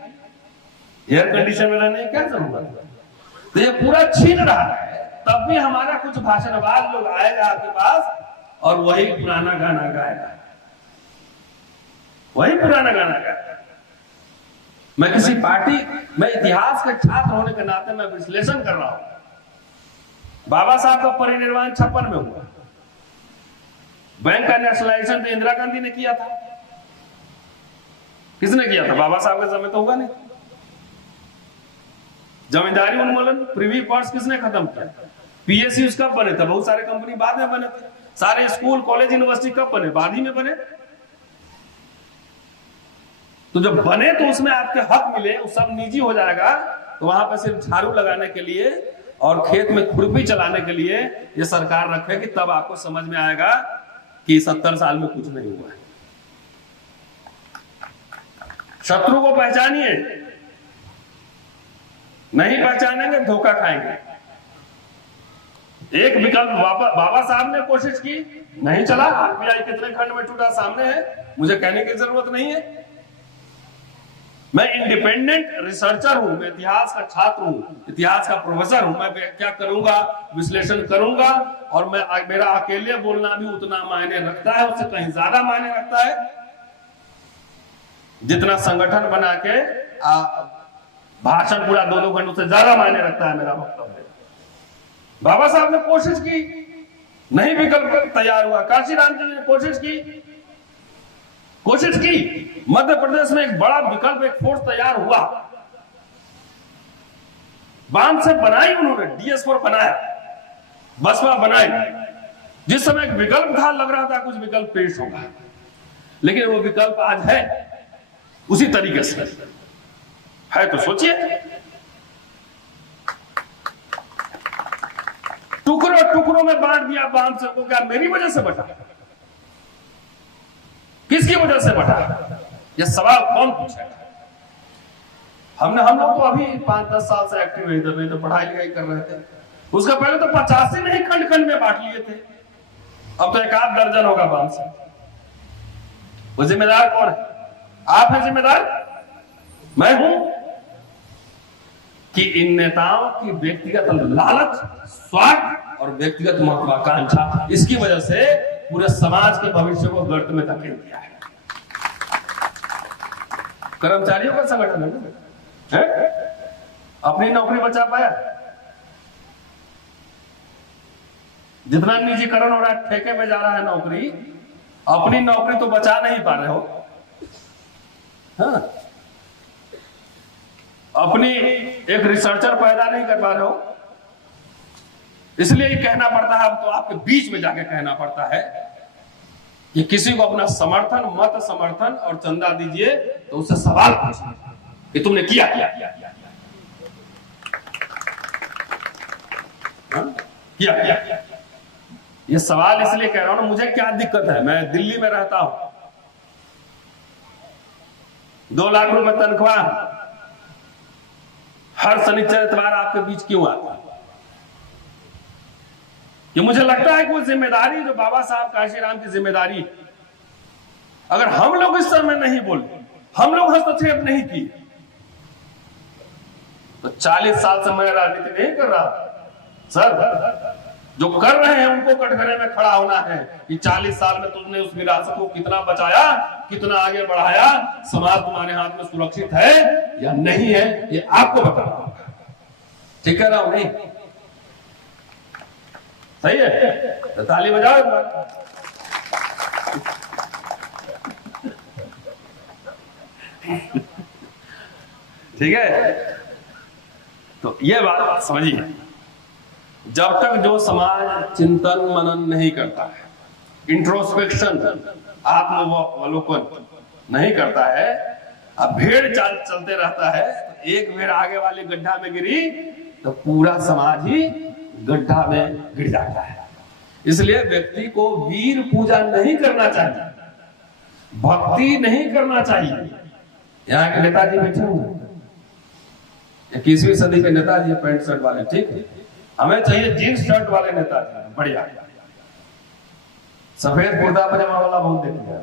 एयर कंडीशन में रहने की क्या जरूरत है। तो ये पूरा छीन रहा है, तब भी हमारा कुछ भाषणबाज लोग आएगा आपके पास और वही पुराना गाना गाएगा, वही पुराना गाना गाएगा। मैं किसी पार्टी में इतिहास के छात्र होने के नाते मैं विश्लेषण कर रहा हूं। बाबा साहब का परिनिर्वाण 56 में हुआ। बैंक का नेशनलाइजेशन तो इंदिरा गांधी ने किया था। किसने किया था? बाबा साहब के समय तो होगा नहीं। जमींदारी उन्मूलन, प्रिवी पर्स किसने खत्म किया? पीएसयू कब बने थे? बहुत सारे कंपनी बाद में बने थे। सारे स्कूल कॉलेज यूनिवर्सिटी कब बने? बाद ही में बने। तो जब बने तो उसमें आपके हक मिले, वो सब निजी हो जाएगा। तो वहां पर सिर्फ झाड़ू लगाने के लिए और खेत में खुरपी चलाने के लिए ये सरकार रखेगी, तब आपको समझ में आएगा कि 70 साल में कुछ नहीं हुआ है। शत्रु को पहचानिए, नहीं पहचानेंगे धोखा खाएंगे। एक विकल्प बाबा साहब ने कोशिश की, नहीं चला। आरबीआई कितने खंड में टूटा सामने है, मुझे कहने की जरूरत नहीं है। मैं इंडिपेंडेंट रिसर्चर हूं, मैं इतिहास का छात्र हूं, इतिहास का प्रोफेसर हूं। मैं क्या करूंगा, विश्लेषण करूंगा, और मैं मेरा अकेले बोलना भी उतना मायने रखता है, उससे कहीं ज्यादा मायने रखता है जितना संगठन बना के भाषण पूरा 2-2 घंटों से ज्यादा मायने रखता है मेरा वक्तव्य। बाबा साहब ने कोशिश की, नहीं विकल्प तैयार हुआ। काशीराम जी ने कोशिश की। मध्य प्रदेश में एक बड़ा विकल्प, एक फोर्स तैयार हुआ। बांध से बनाई उन्होंने, DS4 बनाया, बसपा बनाई। जिस समय एक विकल्प था, लग रहा था कुछ विकल्प पेश होगा, लेकिन वो विकल्प आज है उसी तरीके से है। तो सोचिए, टुकड़ों में बांट दिया बांध से। क्या मेरी वजह से बटा? किसकी वजह से बटा? ये सवाल कौन पूछेगा? हम लोग तो अभी 5-10 साल से एक्टिव है इधर, तो पढ़ाई लिखाई कर रहे थे। उसका पहले तो 85 नहीं खंड खंड में बांट लिए थे, अब तो एक आध दर्जन होगा बांध से। वो जिम्मेदार कौन है? आप हैं जिम्मेदार, मैं हूं कि इन नेताओं की व्यक्तिगत लालच, स्वार्थ और व्यक्तिगत महत्वाकांक्षा, इसकी वजह से पूरे समाज के भविष्य को गर्त में धकेल दिया है। कर्मचारियों का संगठन है, अपनी नौकरी बचा पाया? जितना निजीकरण हो रहा है, ठेके में जा रहा है नौकरी, अपनी नौकरी तो बचा नहीं पा रहे हो। हाँ? अपनी एक रिसर्चर पैदा नहीं कर पा रहे हो, इसलिए ये कहना पड़ता है, अब तो आपके बीच में जाके कहना पड़ता है कि किसी को अपना समर्थन, मत समर्थन और चंदा दीजिए तो उससे सवाल पूछिए कि तुमने किया क्या किया किया किया किया किया। ये सवाल इसलिए कह रहा हूं ना, मुझे क्या दिक्कत है, मैं दिल्ली में रहता हूं, 2 लाख रुपए तनख्वाह, हर शनिचर इतवार आपके बीच क्यों आता? ये मुझे लगता है कि वो जिम्मेदारी जो बाबा साहब काशीराम की जिम्मेदारी, अगर हम लोग इस समय नहीं बोले, हम लोग हस्तक्षेप नहीं किए, तो 40 साल से मैं राजनीति नहीं कर रहा सर। जो कर रहे हैं उनको कटघरे में खड़ा होना है कि 40 साल में तुमने उस विरासत को कितना बचाया, कितना आगे बढ़ाया, समाज तुम्हारे हाथ में सुरक्षित है या नहीं है, ये आपको बताना होगा। ठीक है ना? नहीं सही है तो ताली बजाओ। ठीक है, तो ये बात समझिए, जब तक जो समाज चिंतन मनन नहीं करता है, इंट्रोस्पेक्शन, आत्मावलोकन नहीं करता है, अब भेड़ चाल चलते रहता है, तो एक भेड़ आगे वाली गड्ढा में गिरी तो पूरा समाज ही गड्ढा में गिर जाता है। इसलिए व्यक्ति को वीर पूजा नहीं करना चाहिए, भक्ति नहीं करना चाहिए। यहाँ के नेताजी बैठे हुए 21वीं सदी के नेताजी, पैंट शर्ट वाले, ठीक है, हमें चाहिए जींस शर्ट वाले नेताजी, बढ़िया, सफेद कुर्ता पजामा वाला बहुत देखिए।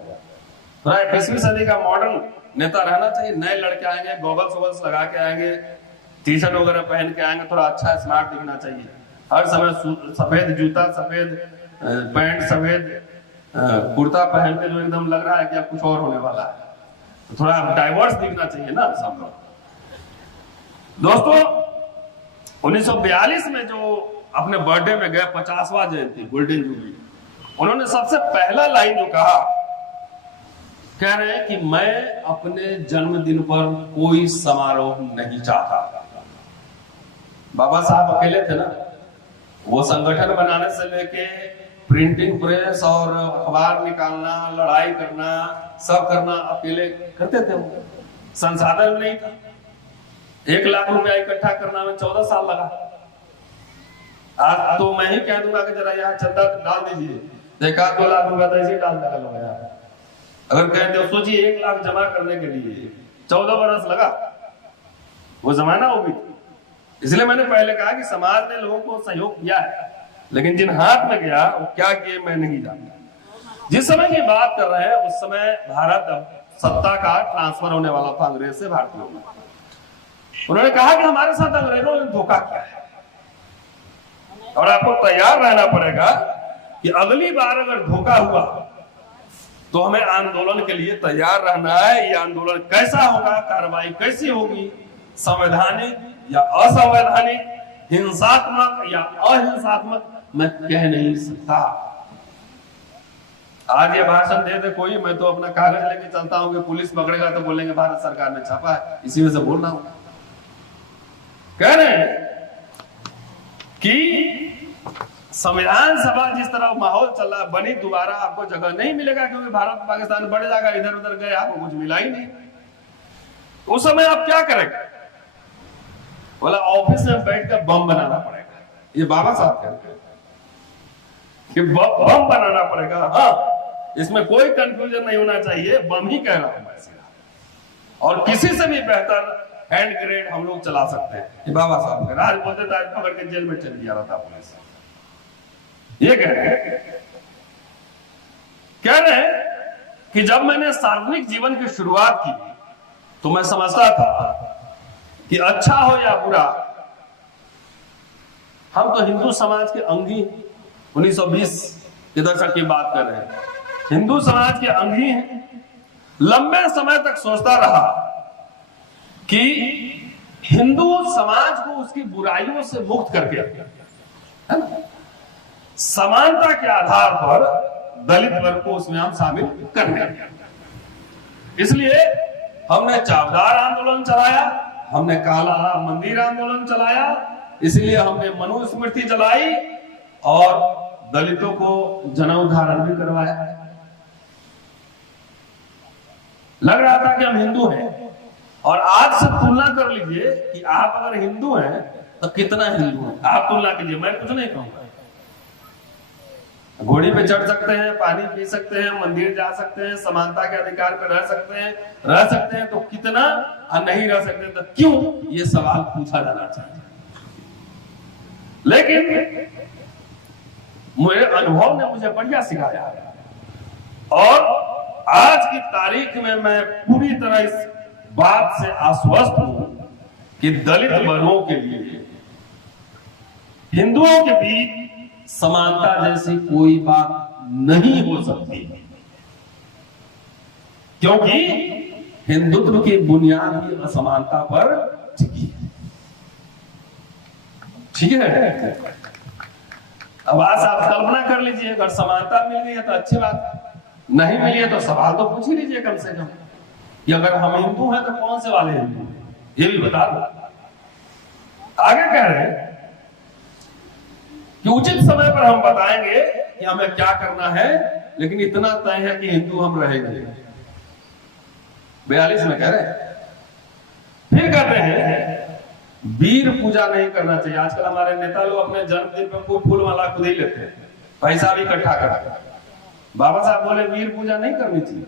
थोड़ा 21वीं सदी का मॉडर्न नेता रहना चाहिए। नए लड़के आएंगे, गॉगल्स वॉगल्स लगा के आएंगे, टी शर्ट वगैरह पहन के आएंगे, थोड़ा अच्छा स्मार्ट दिखना चाहिए। हर समय सफेद जूता, सफेद पैंट, सफेद कुर्ता पहन के जो एकदम लग रहा है कि अब कुछ और होने वाला है, तो थोड़ा डाइवर्स दिखना चाहिए ना सब लोग। दोस्तों 1942 में जो अपने बर्थडे में गए, 50वां जयंती, गोल्डन जुबली, उन्होंने सबसे पहला लाइन जो कहा, कह रहे हैं कि मैं अपने जन्मदिन पर कोई समारोह नहीं चाहता। बाबा साहब अकेले थे ना, वो संगठन बनाने से लेके प्रिंटिंग प्रेस और अखबार निकालना, लड़ाई करना, सब करना अकेले करते थे। वो संसाधन नहीं था। 1 लाख रुपया इकट्ठा करना में 14 साल लगा। आज तो मैं ही कह दूंगा कि जरा यहाँ चंदा डाल दीजिए, 1-2 लाख रुपया तो ऐसे डाल देगा लोग यार। अगर कहते हो, सोचिए 1 लाख जमा करने के लिए 14 बरस लगा, वो जमाना वो भी। इसलिए मैंने पहले कहा कि समाज ने लोगों को सहयोग किया है, लेकिन जिन हाथ में गया वो क्या किए मैं नहीं जानता। जिस समय की बात कर रहे हैं उस समय भारत सत्ता का ट्रांसफर होने वाला था अंग्रेज से भारतीयों में। उन्होंने कहा कि हमारे साथ अंग्रेजों ने धोखा किया है और आपको तैयार रहना पड़ेगा कि अगली बार अगर धोखा हुआ तो हमें आंदोलन के लिए तैयार रहना है। ये आंदोलन कैसा होगा, कार्रवाई कैसी होगी, संवैधानिक या असंवैधानिक, हिंसात्मक या अहिंसात्मक, मैं कह नहीं सकता। आज ये भाषण दे दे कोई, मैं तो अपना कागज लेके चलता हूं कि पुलिस पकड़ेगा तो बोलेंगे भारत सरकार ने छापा है, इसी वजह से बोल रहा हूं। कह रहे हैं कि संविधान सभा जिस तरह माहौल चल रहा है, बनी दोबारा आपको जगह नहीं मिलेगा, क्योंकि भारत पाकिस्तान बढ़ जाएगा, इधर उधर गए आपको कुछ मिला ही नहीं। उस समय आप क्या करेंगे? बोला ऑफिस में बैठकर बम बनाना पड़ेगा। ये बाबा साहब कहते हैं कि बम बनाना पड़ेगा। हाँ, इसमें कोई कंफ्यूजन नहीं होना चाहिए, बम ही कह रहा हूं मैं। और किसी से भी बेहतर हैंड ग्रेनेड हम लोग चला सकते हैं। ये बाबा साहब राज बोलते थे, पकड़ के जेल में चल दिया रहता पुलिस। ये कह रहे हैं कि जब मैंने सार्वजनिक जीवन की शुरुआत की तो मैं समझता था कि अच्छा हो या बुरा, हम तो हिंदू समाज के अंगी 1920 के दशक की बात कर रहे हैं, हिंदू समाज के अंगी हैं। लंबे समय तक सोचता रहा कि हिंदू समाज को उसकी बुराइयों से मुक्त करके, है ना, समानता के आधार पर दलित वर्ग को उसमें हम शामिल करने। इसलिए हमने चावदार आंदोलन चलाया, हमने काला राम मंदिर आंदोलन चलाया, इसलिए हमने मनुस्मृति चलाई और दलितों को जनेऊ धारण भी करवाया। लग रहा था कि हम हिंदू हैं, और आज से तुलना कर लीजिए कि आप अगर हिंदू हैं तो कितना हिंदू हैं, आप तुलना कीजिए। मैं कुछ नहीं कहूंगा, घोड़ी पे चढ़ सकते हैं, पानी पी सकते हैं, मंदिर जा सकते हैं, समानता के अधिकार पर रह सकते हैं, तो कितना और नहीं रह सकते तो क्यों, ये सवाल पूछा जाना चाहिए। लेकिन मेरे अनुभव ने मुझे बढ़िया सिखाया, और आज की तारीख में मैं पूरी तरह इस बात से आश्वस्त हूं कि दलित वर्गों के लिए हिंदुओं के बीच समानता जैसी कोई बात नहीं हो सकती, क्योंकि हिंदुत्व की बुनियाद भी असमानता पर टिकी है। ठीक है, अब आज आप कल्पना कर लीजिए, अगर समानता मिल गई है तो अच्छी बात, नहीं मिली है तो सवाल तो पूछ ही लीजिए कम से कम कि अगर हम हिंदू हैं तो कौन से वाले हिंदू, ये भी बता दो। आगे कह रहे हैं कि उचित समय पर हम बताएंगे कि हमें क्या करना है, लेकिन इतना तय है कि हिंदू हम रहेंगे। 42 में कह रहे हैं। फिर कहते हैं वीर पूजा नहीं करना चाहिए। आजकल हमारे नेता लोग अपने जन्मदिन पर खूब फूल माला खुद ही लेते हैं, पैसा भी इकट्ठा करते हैं। बाबा साहब बोले वीर पूजा नहीं करनी चाहिए,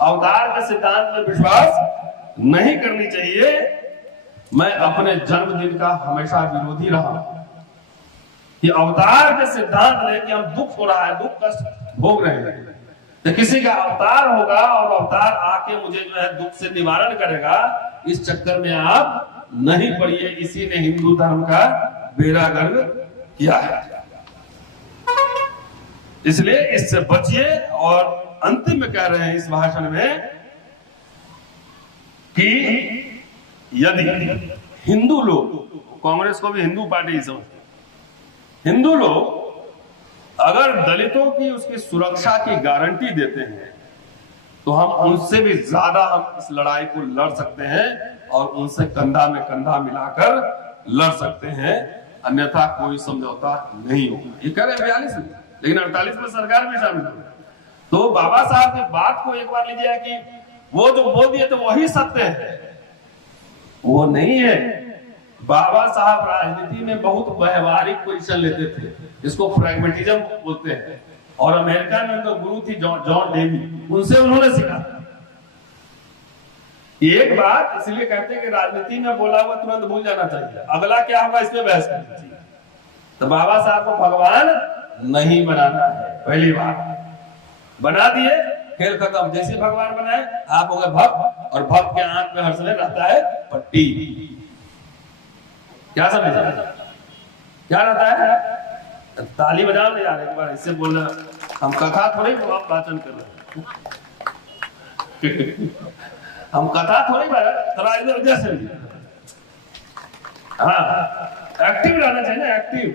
अवतार के सिद्धांत में विश्वास नहीं करनी चाहिए। मैं अपने जन्मदिन का हमेशा विरोधी रहा कि अवतार के सिद्धांत लेके हम दुख हो रहा है, दुख कष्ट भोग रहे हैं, तो किसी का अवतार होगा और अवतार आके मुझे जो है दुख से निवारण करेगा, इस चक्कर में आप नहीं पड़िए। इसी ने हिंदू धर्म का बेड़ा गर्क किया है, इसलिए इससे बचिए। और अंतिम में कह रहे हैं इस भाषण में कि यदि हिंदू लोग, कांग्रेस को भी हिंदू पार्टी समझते, हिंदू लोग अगर दलितों की उसकी सुरक्षा की गारंटी देते हैं तो हम उनसे भी ज्यादा हम इस लड़ाई को लड़ सकते हैं और उनसे कंधा में कंधा मिलाकर लड़ सकते हैं, अन्यथा कोई समझौता नहीं होगा। ये कह रहे हैं 42 में, लेकिन 48 में सरकार भी शामिल हो। तो बाबा साहब की बात को एक बार लीजिए कि वो जो बोल दिए तो वही सत्य है, वो नहीं है। बाबा साहब राजनीति में बहुत व्यवहारिक पोजीशन लेते थे, इसको प्रैग्मेटिज्म बोलते हैं, और अमेरिका में उनका गुरु थी जॉन डेवी, उनसे उन्होंने सीखा। एक बात इसलिए कहते हैं कि राजनीति में बोला हुआ तुरंत भूल जाना चाहिए, अगला क्या होगा इस पे बहस करनी चाहिए। तो बाबा साहब को भगवान नहीं बनाना है, पहली बात बना दिए, खेल खत्म। जैसे भगवान बनाए आप हो गए भक्त, और भक्त के आंख में हर समय रहता है पट्टी। क्या समझे, क्या रहता है? ताली बजाओ नहीं यार, एक बार इससे बोलना, हम कथा थोड़ी वाचन कर रहे हैं हम कथा थोड़ी थोड़ा इधर उधर से, हाँ एक्टिव रहना चाहिए ना, एक्टिव।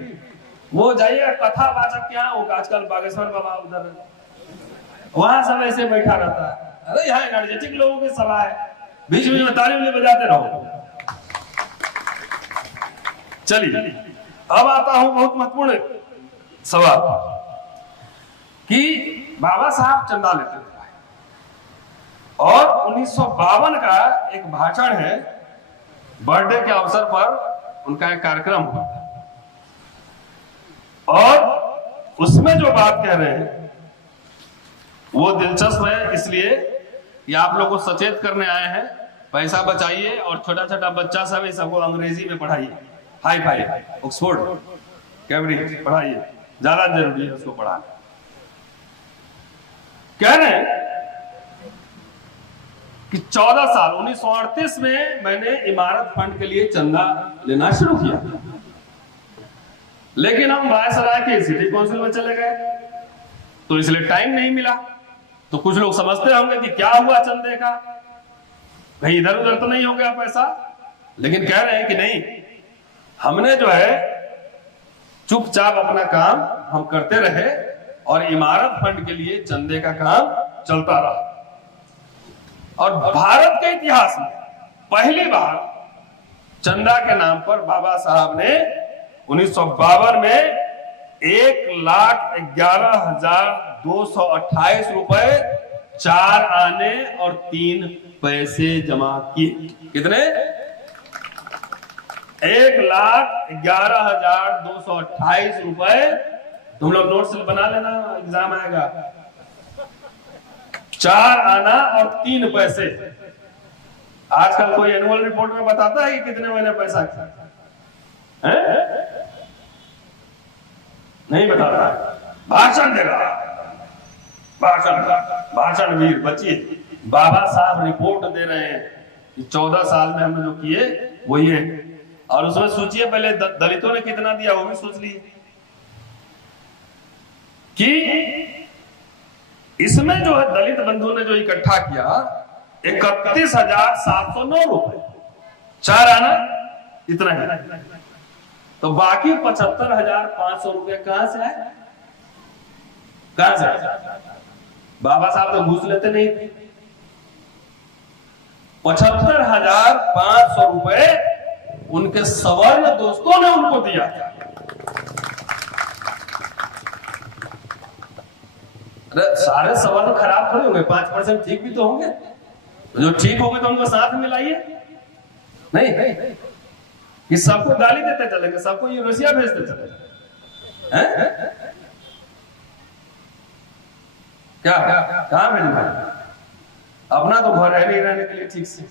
वो जाइए कथा वाचक क्या हो, आजकल बागेश्वर बाबा उधर, वहां सब ऐसे बैठा रहता है। अरे यहाँ एनर्जेटिक लोगों की सभा है, बीच बीच में ताली बजाते रहो। चलिए अब आता हूं बहुत महत्वपूर्ण सवाल कि बाबा साहब चंदा लेते थे, और 1952 का एक भाषण है, बर्थडे के अवसर पर उनका एक कार्यक्रम हुआ, और उसमें जो बात कह रहे हैं वो दिलचस्प है, इसलिए ये आप लोग को सचेत करने आए हैं पैसा बचाइए और छोटा छोटा बच्चा सब है सबको अंग्रेजी में पढ़ाइए, हाई फाई ऑक्सफोर्ड कैम्ब्रिज पढ़ाइए, ज्यादा जरूरी है उसको पढ़ाना। कह रहे हैं कि 14 साल 1938 में मैंने इमारत फंड के लिए चंदा लेना शुरू किया, लेकिन हम वायसराय के सिटी काउंसिल में चले गए तो इसलिए टाइम नहीं मिला। तो कुछ लोग समझते होंगे कि क्या हुआ चंदे का, कहीं इधर उधर तो नहीं हो गया पैसा, लेकिन कह रहे हैं कि नहीं, हमने जो है चुपचाप अपना काम हम करते रहे और इमारत फंड के लिए चंदे का काम चलता रहा। और भारत के इतिहास में पहली बार चंदा के नाम पर बाबा साहब ने 1952 में 1,11,228 रुपए 4 आने और 3 पैसे जमा किए। कितने? 1,11,228 रुपए। तुम लोग नोट्स बना लेना, एग्जाम आएगा। 4 आना और 3 पैसे। आजकल कोई एनुअल रिपोर्ट में बताता है कि कितने महीने पैसा है? नहीं बताता। भाषण देगा, भाषण वीर बचिए। बाबा साहब रिपोर्ट दे रहे हैं कि 14 साल में हमने जो किए वो ये, और उसमें सोचिए पहले दलितों ने कितना दिया वो भी सोच लीजिए कि इसमें जो है दलित बंधु ने जो इकट्ठा किया 31,709 रुपए, 4 आना इतना है, तो बाकी 75,500 रुपए कहां से आए? कहां से? बाबा साहब तो घूस लेते नहीं थे। 75,500 रुपए उनके सवर्ण दोस्तों ने उनको दिया। अरे सारे सवर्ण खराब थोड़ी होंगे, 5% ठीक भी तो होंगे। जो ठीक होंगे तो उनको साथ में लाइए। नहीं कि सबको गाली देते चलेंगे, सबको यूरोसिया भेजते चलेंगे। क्या कहां भेजना? अपना तो घर है नहीं रहने के लिए ठीक से।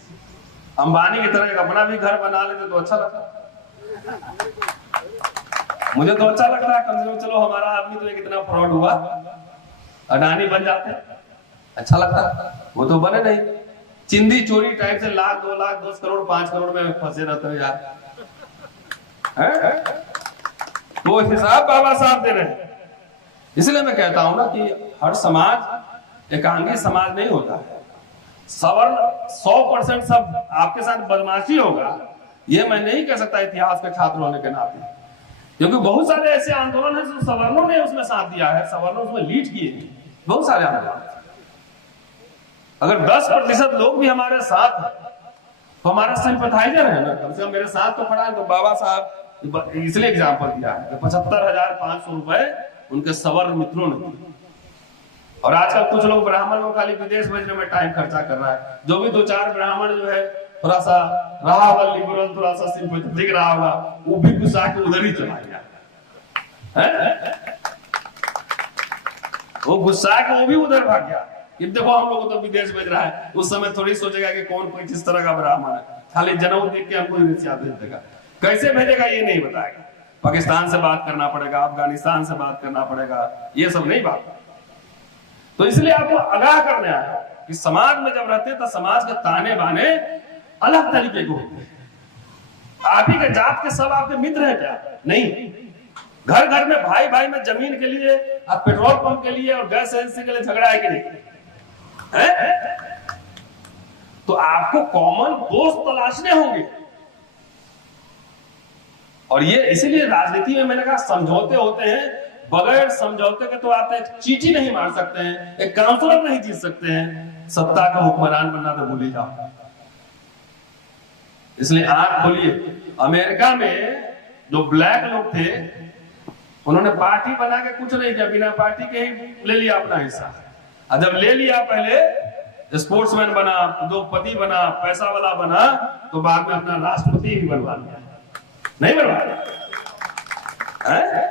अंबानी की तरह अपना भी घर बना लेते तो अच्छा लगता। मुझे तो अच्छा लगता है, कम से कम चलो हमारा आदमी तो कितना फ्रॉड हुआ, अडानी बन जाते, अच्छा लगता। वो तो बने नहीं, चिंदी चोरी टाइप से लाख 2 लाख 10 करोड़ 5 करोड़ में फंसे रहते हो यार। तो हिसाब बाबा साहब दे रहे हैं। इसलिए मैं कहता हूं ना कि हर समाज एकांगी समाज नहीं होता है। सवर्ण 100% सब आपके साथ बदमाशी होगा, ये मैं नहीं कह सकता इतिहास के छात्र होने के नाते, क्योंकि बहुत सारे ऐसे आंदोलन है जो सवर्णों ने उसमें साथ दिया है, सवर्णों उसमें लीड किए, बहुत सारे आंदोलन। अगर 10% लोग भी हमारे साथ है तो हमारा सिंपैथाइजर है ना, कम से कम मेरे साथ तो खड़ा है। तो बाबा साहब इसलिए एग्जाम्पल दिया है, 75,500 रुपए उनके सवर्ण मित्रों ने। और आजकल कुछ लोग ब्राह्मण को खाली विदेश भेजने में टाइम खर्चा कर रहा है। जो भी 2-4 ब्राह्मण जो है थोड़ा सा रहा होगा लिबरल, थोड़ा सा सिंपैथेटिक रहा होगा, वो भी गुस्सा के उधर ही चला गया है? वो गुस्सा के वो भी उधर भाग गया कि देखो हम लोग तो विदेश भेज रहा है। उस समय थोड़ी सोचेगा कि कौन कोई किस तरह का ब्राह्मण है, खाली जनेऊ देख के हमको भेज देगा। कैसे भेजेगा ये नहीं बताएगा। पाकिस्तान से बात करना पड़ेगा, अफगानिस्तान से बात करना पड़ेगा, ये सब नहीं बात। तो इसलिए आपको आगाह करने आया कि समाज में जब रहते तो समाज के ताने बाने अलग तरीके के होते हैं। आप ही के जात के सब आपके मित्र हैं क्या? नहीं। घर घर में भाई भाई में जमीन के लिए, पेट्रोल पंप के लिए और गैस एजेंसी के लिए झगड़ा है कि नहीं है? तो आपको कॉमन दोस्त तलाशने होंगे। और ये इसीलिए राजनीति में मैंने कहा समझौते होते हैं, बगैर समझौते के तो आप एक चींटी नहीं मार सकते हैं, एक काउंसलर नहीं जीत सकते हैं, सत्ता का हुक्मरान बनना तो भूल ही जाओ। इसलिए आंख खोलिए। अमेरिका में जो ब्लैक लोग थे उन्होंने पार्टी बना के कुछ नहीं किया, बिना पार्टी के ही ले लिया अपना हिस्सा। और जब ले लिया, पहले स्पोर्ट्समैन बना, उद्योगपति बना, पैसा वाला बना, तो बाद में अपना राष्ट्रपति भी बनवा लिया। नहीं बनवाया?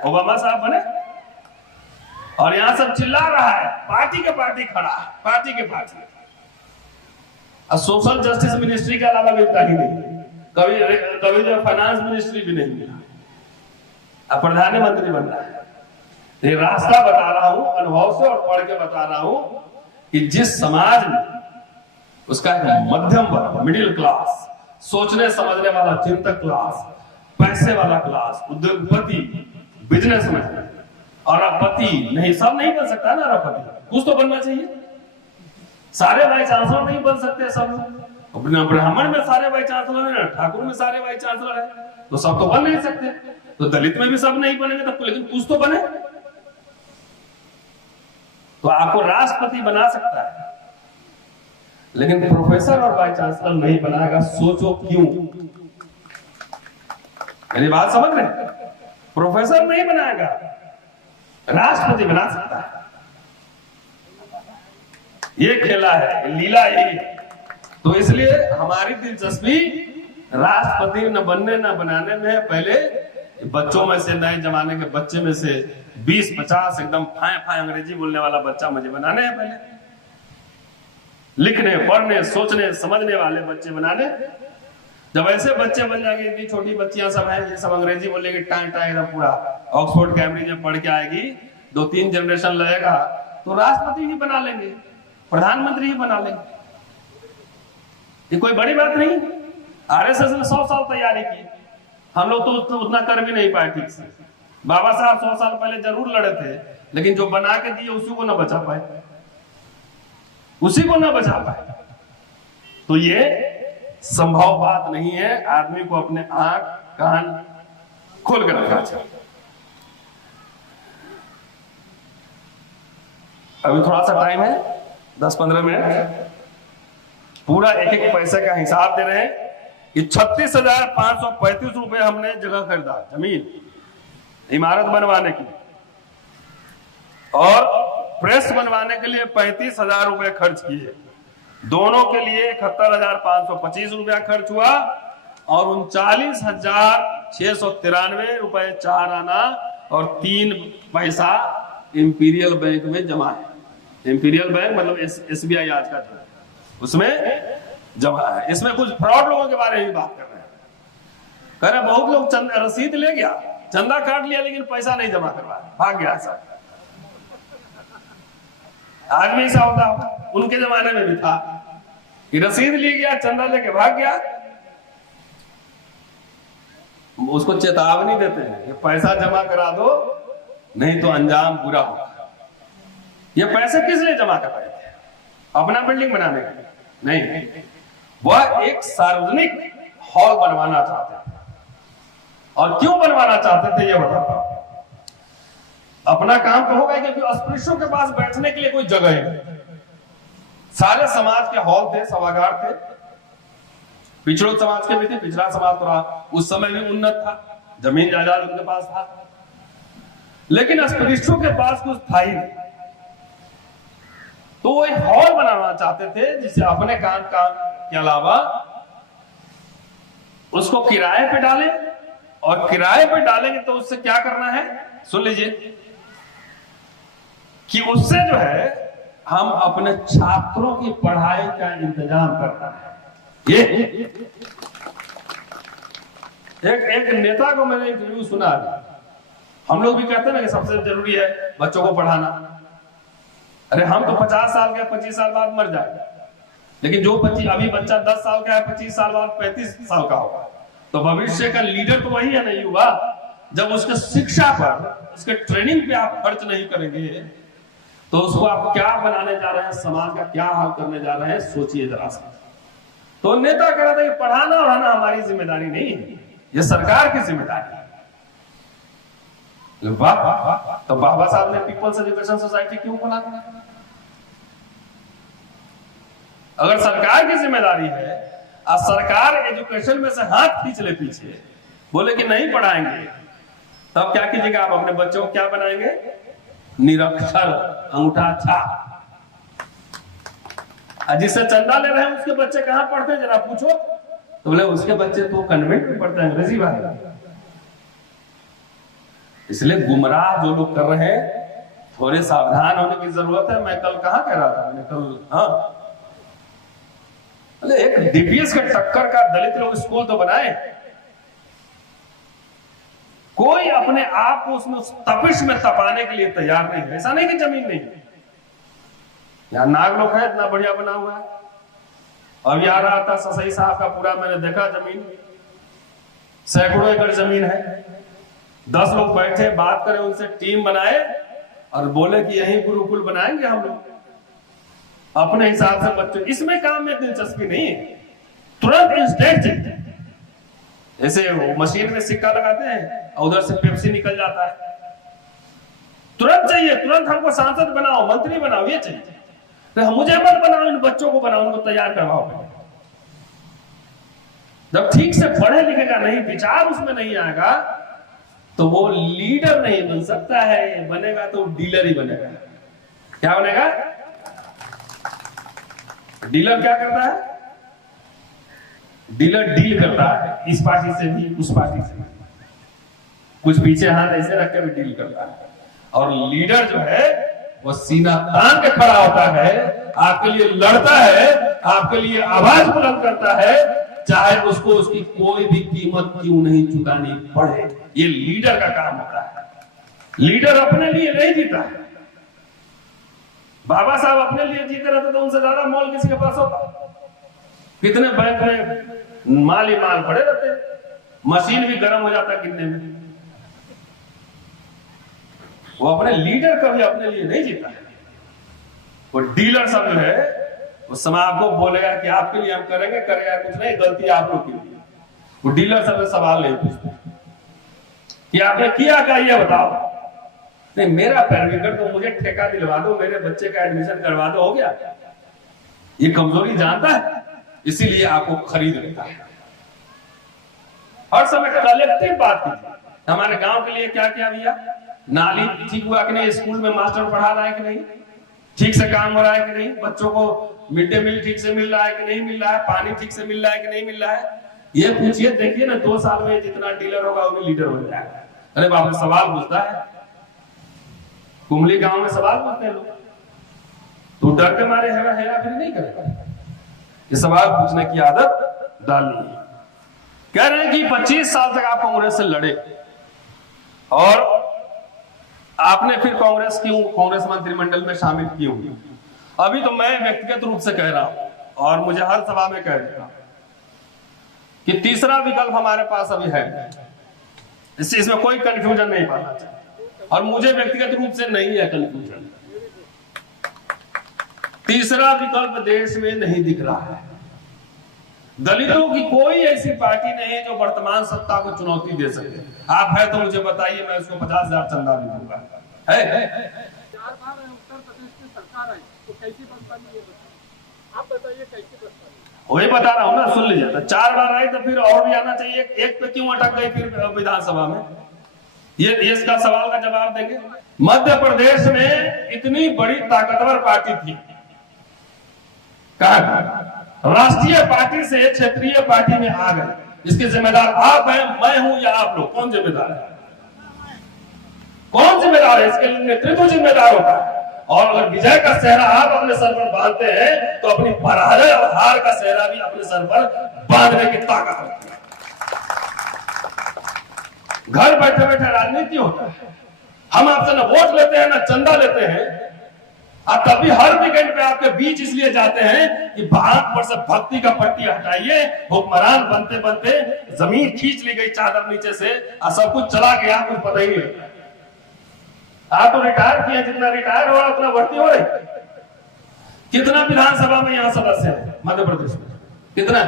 ओबामा साहब बने और यहां सब चिल्ला रहा है पार्टी के पार्टी खड़ा है, पार्टी के पार्टी। और सोशल जस्टिस मिनिस्ट्री के अलावा मिलता ही नहीं, कभी कभी जो फाइनेंस मिनिस्ट्री भी नहीं मिला, अब प्रधानमंत्री बन रहा है। ये रास्ता बता रहा हूं अनुभव से और पढ़ के बता रहा हूं कि जिस समाज में उसका एक मध्यम वर्ग, मिडिल क्लास, सोचने समझने वाला चिंतक क्लास, पैसे वाला क्लास, उद्योगपति, बिजनेसमैन, और अरबपति नहीं, सब नहीं बन सकता ना अरबपति, कुछ तो बनना चाहिए। सारे वाइस चांसलर नहीं बन सकते सब लोग, ब्राह्मण में सारे वाइस चांसलर है, ठाकुर में सारे वाइस चांसलर है, तो सब तो बन नहीं सकते। तो दलित में भी सब नहीं बनेंगे तब, लेकिन कुछ तो बने। तो आपको राष्ट्रपति बना सकता है, लेकिन प्रोफेसर और वाइस चांसलर नहीं बनाएगा। सोचो क्यों? मेरी बात समझ रहे? प्रोफेसर नहीं बनाएगा, राष्ट्रपति बना सकता है। ये खेला है, लीला यही है। तो इसलिए हमारी दिलचस्पी राष्ट्रपति न बनने न बनाने में है। पहले बच्चों में से, नए जमाने के बच्चे में से 20-50 एकदम फाय फाय अंग्रेजी बोलने वाला बच्चा मुझे बनाने हैं। पहले लिखने, पढ़ने, सोचने, समझने वाले बच्चे बनाने। जब ऐसे बच्चे बन जाएंगे, इतनी छोटी बच्चियां सब हैं, ये सब अंग्रेजी बोलेगी टाइम टाइम पूरा, ऑक्सफोर्ड कैम्ब्रिज में पढ़ के आएगी, 2-3 जनरेशन लगेगा, तो राष्ट्रपति ही बना लेंगे, प्रधानमंत्री ही बना लेंगे। ये कोई बड़ी बात नहीं। आरएसएस ने 100 साल तैयारी की, हम लोग तो उतना कर भी नहीं पाए ठीक से। बाबा साहब 100 साल पहले जरूर लड़े थे, लेकिन जो बना के दिए उसी को ना बचा पाए, उसी को ना बचा पाए। तो ये संभव बात नहीं है। आदमी को अपने आंख कान खोल कर रखना चाहिए। अभी थोड़ा सा टाइम है, 10-15 मिनट। पूरा एक एक पैसे का हिसाब दे रहे हैं कि 36,535 रुपए हमने जगह खरीदा, जमीन, इमारत बनवाने की, और प्रेस बनवाने के लिए 35,000 रुपए खर्च किए। दोनों के लिए 71,525 रुपया खर्च हुआ, और 39,693 रुपए 4 आना और 3 पैसा इंपीरियल बैंक में जमा है। इंपीरियल बैंक मतलब SBI आज का था, उसमें जमा है। इसमें कुछ फ्रॉड लोगों के बारे में बात कर रहे हैं। कह रहे बहुत लोग रसीद ले गया, चंदा काट लिया, लेकिन पैसा नहीं जमा करवाया, भाग गया सब। आदमी ऐसा होता होगा, उनके जमाने में भी था कि रसीद ले गया, चंदा लेके भाग गया। उसको चेतावनी देते हैं कि पैसा जमा करा दो, नहीं तो अंजाम बुरा होगा। ये पैसे किस लिए जमा कर रहे थे? अपना बिल्डिंग बनाने के लिए नहीं, वह एक सार्वजनिक हॉल बनवाना चाहते थे। और क्यों बनवाना चाहते थे ये बताता हूं। अपना काम तो होगा, क्योंकि अस्पृश्यों के पास बैठने के लिए कोई जगह नहीं। सारे समाज के हॉल थे, सभागार थे, पिछड़ों समाज के भी थे। पिछड़ा समाज तो उस समय भी उन्नत था, जमीन जायदाद उनके पास था, लेकिन अस्पृश्यों के पास कुछ था ही नहीं। तो वो एक हॉल बनाना चाहते थे, जिसे अपने काम के अलावा उसको किराए पे डालें, और किराए पे डालेंगे तो उससे क्या करना है, सुन लीजिए, कि उससे जो है हम अपने छात्रों की पढ़ाई का इंतजाम करना है। ये एक नेता को मैंने इंटरव्यू सुना, हम लोग भी कहते हैं ना कि सबसे जरूरी है बच्चों को पढ़ाना। अरे हम तो 50 साल के 25 साल बाद मर जाएंगे, लेकिन जो अभी बच्चा 10 साल का है, 25 साल बाद 35 साल का होगा, तो भविष्य का लीडर तो वही है ना, युवा। जब उसके शिक्षा पर, उसके ट्रेनिंग पे आप खर्च नहीं करेंगे, तो उसको आप क्या बनाने जा रहे हैं, समाज का क्या हाल करने जा रहे हैं, सोचिए जरा सा। तो नेता कह रहा था कि पढ़ाना ओढ़ाना हमारी जिम्मेदारी नहीं है, ये सरकार की जिम्मेदारी है। वाह, तो बाबा साहब ने पीपल्स एजुकेशन सोसाइटी क्यों खोला? अगर सरकार की जिम्मेदारी है, और सरकार एजुकेशन में से हाथ खींच ले पीछे, बोले कि नहीं पढ़ाएंगे, तब क्या कीजिएगा आप? अपने बच्चों को क्या बनाएंगे? निरक्षर, अंगूठा छाप। जिससे चंदा ले रहे हैं उसके बच्चे कहां पढ़ते हैं जरा पूछो, तो बोले उसके बच्चे तो कन्वेंट में पढ़ते हैं, अंग्रेजी वाले। इसलिए गुमराह जो लोग कर रहे हैं, थोड़े सावधान होने की जरूरत है। मैं कल कहां कह रहा था, मैंने कल अरे एक डीपीएस के टक्कर का दलित लोग स्कूल तो बनाए, कोई अपने आप को उसमें उस तपिश में तपाने के लिए तैयार नहीं है। ऐसा नहीं कि जमीन नहीं है, यहाँ नागलोक है इतना बढ़िया बना हुआ है। अभी आ रहा था ससई साहब का पूरा, मैंने देखा जमीन सैकड़ों एकड़ जमीन है। 10 लोग बैठे बात करें उनसे, टीम बनाए और बोले कि यही गुरुकुल बनाएंगे हम लोग अपने हिसाब से बच्चों। इसमें काम में दिलचस्पी नहीं है, तुरंत इंस्टेंट चाहिए। जैसे वो मशीन में सिक्का लगाते हैं और उधर से पेप्सी निकल जाता है, तुरंत चाहिए, तुरंत हमको सांसद बनाओ, मंत्री बनाओ, ये चाहिए। तो मुझे मत बनाओ, इन बच्चों को बनाओ, उनको तैयार करवाओ। जब ठीक से पढ़े लिखे का नहीं, विचार उसमें नहीं आएगा तो वो लीडर नहीं बन सकता है। बनेगा तो डीलर ही बनेगा। क्या बनेगा? डीलर क्या करता है? डीलर डील करता है, इस पार्टी से भी उस पार्टी से भी, कुछ पीछे हाथ ऐसे रख के भी डील करता है। और लीडर जो है वो सीना तान के खड़ा होता है, आपके लिए लड़ता है, आपके लिए आवाज बुलंद करता है, चाहे उसको उसकी कोई भी कीमत क्यों नहीं चुकानी पड़े। ये लीडर का काम होता है। लीडर अपने लिए नहीं जीता है। बाबा साहब अपने लिए जीते रहते तो उनसे ज्यादा मोल किसी के पास होता। कितने बैंक में माल ही माल पड़े रहते, मशीन भी गर्म हो जाता गिनने में। वो अपने लीडर कभी अपने लिए नहीं जीता है। वो डीलर सब जो है वो समाज को बोलेगा कि आपके लिए हम करेंगे, करेगा कुछ नहीं, गलती आप लोग की। वो डीलर सब सवाल नहीं पूछते कि आपने किया क्या, ये बताओ। नहीं, मेरा पैरवी कर दो, मुझे ठेका दिलवा दो, मेरे बच्चे का एडमिशन करवा दो, हो गया। ये कमजोरी जानता है, इसीलिए आपको खरीद लेता है। हर समय कलेक्टिव बात कीजिए। हमारे गांव के लिए क्या किया भैया? नाली ठीक हुआ कि नहीं? स्कूल में मास्टर पढ़ा रहा है कि नहीं? ठीक से काम हो रहा है कि नहीं? बच्चों को मिड डे मील ठीक से मिल रहा है कि नहीं मिल रहा है? पानी ठीक से मिल रहा है कि नहीं मिल रहा है? ये पूछिए, देखिए ना, 2 साल में जितना डीलर होगा वो भी लीडर बन जाएगा। अरे बाप रे, सवाल पूछता है। कुमली गांव में सवाल पूछते हैं लोग, तो डर के मारे हेरा फेरी नहीं करेगा। ये सवाल पूछने की आदत डालनी है। कह रहे हैं कि 25 साल तक आप कांग्रेस से लड़े और आपने फिर कांग्रेस क्यों, कांग्रेस मंत्रिमंडल में शामिल क्यों? अभी तो मैं व्यक्तिगत रूप से कह रहा हूं और मुझे हर सभा में कह देता हूं कि तीसरा विकल्प हमारे पास अभी है। इसमें कोई कंफ्यूजन नहीं पाना चाहिए और मुझे व्यक्तिगत रूप से नहीं है कंफ्यूजन। तीसरा विकल्प देश में नहीं दिख रहा है। दलितों की कोई ऐसी पार्टी नहीं है जो वर्तमान सत्ता को चुनौती दे सके। आप है तो मुझे बताइए, मैं उसको 50,000 चंदा भी दूंगा। है 4 बार उत्तर प्रदेश की सरकार आई तो कैसी बन पाई, आप बताइए कैसी बन पाई? वही बता रहा हूं ना, सुन लीजिए। तो 4 बार आई तो फिर और भी आना चाहिए। एक पे क्यों अटक गई फिर विधानसभा में? ये इसका सवाल का जवाब देंगे। मध्य प्रदेश में इतनी बड़ी ताकतवर पार्टी थी, कहा राष्ट्रीय पार्टी से क्षेत्रीय पार्टी में आ गए। इसके जिम्मेदार आप हैं, मैं हूं या आप लोग? कौन जिम्मेदार है? कौन जिम्मेदार है? इसके नेतृत्व जिम्मेदार होता है। और अगर विजय का सेहरा आप अपने सर पर बांधते हैं तो अपनी पराजय और हार का सेहरा भी अपने सर पर बांधने की ताकत होती है। घर बैठे बैठे राजनीति होता है। हम आपसे ना वोट लेते हैं ना चंदा लेते हैं, और तभी हर वीकेंड पे आपके बीच इसलिए जाते हैं कि भारत पर से भक्ति का पट्टी हटाइए। हुक्मरान बनते बनते जमीन खींच ली गई चादर नीचे से और सब कुछ चला गया, कुछ पता ही नहीं। आप तो रिटायर किए, जितना रिटायर हो रहा उतना भर्ती हो रही। कितना विधानसभा में यहाँ सदस्य है मध्य प्रदेश में? कितना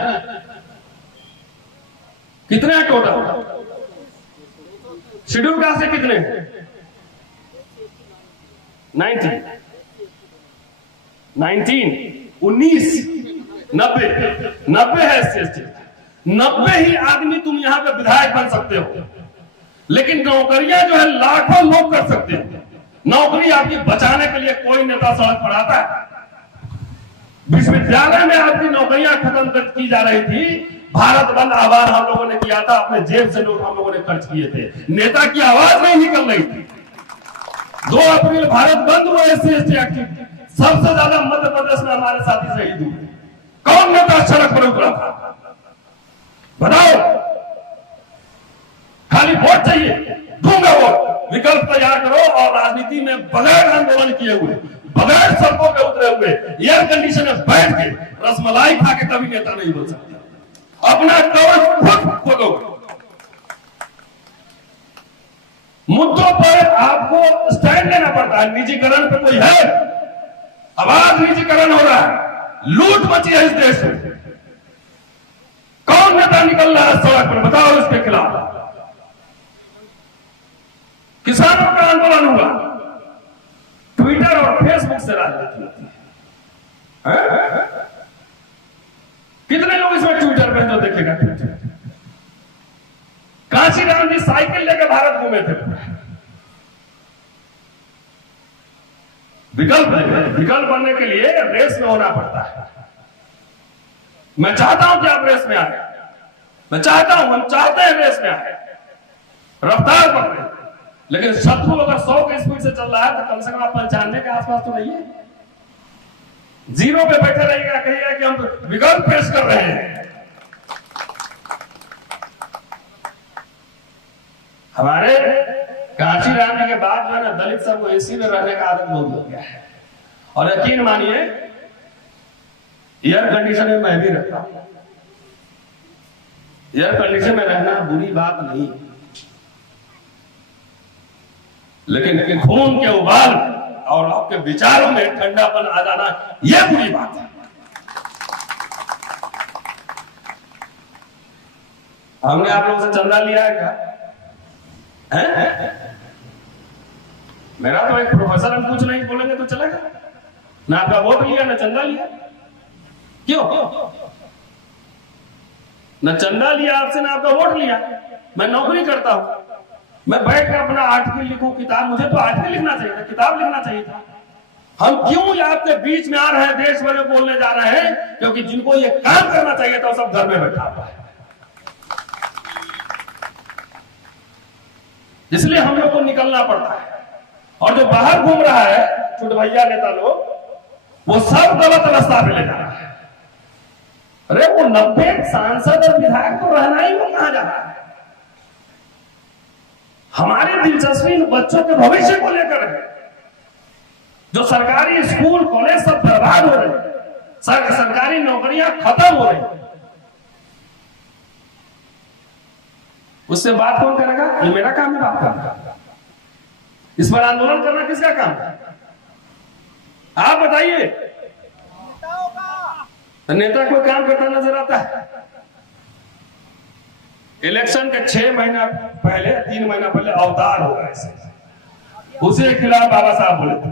कितने टोटल? शेड्यूल कास्ट से कितने? 19 90 है SC। 90 ही आदमी तुम यहाँ पे विधायक बन सकते हो, लेकिन नौकरियां जो है लाखों लोग कर सकते हो। नौकरी आपकी बचाने के लिए कोई नेता सड़क पर आता है। विश्वविद्यालय में आपकी नौकरियां खत्म की जा रही थी। भारत बंद आह्वान हम लोगों ने किया था, अपने जेब से लोग हम लोगों ने खर्च किए थे, नेता की आवाज नहीं निकल रही थी। 2 अप्रैल भारत बंद हुआ SC ST एक्टिविटी, सबसे ज्यादा मध्य प्रदेश में हमारे साथी शहीद हुए। कौन नेता सड़क पर उतरा था? बताओ। खाली वोट चाहिए, दूंगा वोट। विकल्प तैयार करो और राजनीति में बगैर आंदोलन किए हुए, बगैर सड़कों पे उतरे हुए, एयर कंडीशन में बैठ के रसमलाई खा के कभी नेता नहीं बन सकता। अपना कवच खुद खोलो। मुद्दों पर आपको स्टैंड लेना पड़ता है। निजीकरण पे कोई है? आवाज निजीकरण हो रहा है, लूट मची है इस देश में। कौन नेता निकल रहा है सड़क पर? बताओ इसके खिलाफ। किसानों का आंदोलन हुआ, ट्विटर और फेसबुक से राजनीति होती है। कितने लोग इसमें ट्विटर पे जो देखेगा ट्विटर? कांशीराम जी साइकिल लेकर भारत घूमे थे। विकल्प बनने के लिए रेस में होना पड़ता है। मैं चाहता हूं कि आप रेस में आए, मैं चाहता हूं, हम चाहते हैं रेस में आए, रफ्तार पकड़े। लेकिन शत्रु अगर 100 की स्पीड से चल रहा है तो कम से कम आप 95 के आसपास तो रहिए। जीरो पे बैठे रहिएगा, कहिएगा कि हम विकल्प पेश कर रहे हैं। हमारे कांशीराम जी के बाद जो है ना, दलित सबको एसी में रहने का आदत बहुत हो गया है। और यकीन मानिए, एयर कंडीशन में मैं भी रहता हूं। एयर कंडीशन में रहना बुरी बात नहीं, लेकिन खून के उबाल और आपके विचारों में ठंडापन आ जाना, यह बुरी बात है। हमने आप लोगों से चंदा लिया है क्या? मेरा तो एक प्रोफेसर, हम कुछ नहीं बोलेंगे तो चलेगा ना? आपका वोट लिया ना चंदा लिया? क्यों? ना चंदा लिया आपसे ना आपका वोट लिया। मैं नौकरी करता हूं, मैं बैठ कर अपना आर्टिकल लिखूं, किताब, मुझे तो आर्टिकल लिखना चाहिए था, किताब लिखना चाहिए था। हम क्यों आपके बीच में आ रहे हैं, देश भर में बोलने जा रहे हैं? क्योंकि जिनको ये काम करना चाहिए था, सब घर में बैठा हुआ है। इसलिए हम लोग को निकलना पड़ता है। और जो बाहर घूम रहा है चुटभैया नेता लोग, वो सब गलत रास्ता पे ले जा रहा है। अरे वो 90 सांसद और विधायक तो रहना ही, वो कहां जा रहा है? हमारी दिलचस्पी बच्चों के भविष्य को लेकर है। जो सरकारी स्कूल कॉलेज सब बर्बाद हो रहे हैं, सरकारी नौकरियां खत्म हो रही हैं, उससे बात कौन करेगा? ये मेरा काम है बात करना। इस पर आंदोलन करना किसका काम है? आप बताइए। नेता कोई काम करता नजर आता है? इलेक्शन के 6 महीना पहले, 3 महीना पहले अवतार होगा ऐसे, उसी के खिलाफ बाबा साहब बोले थे।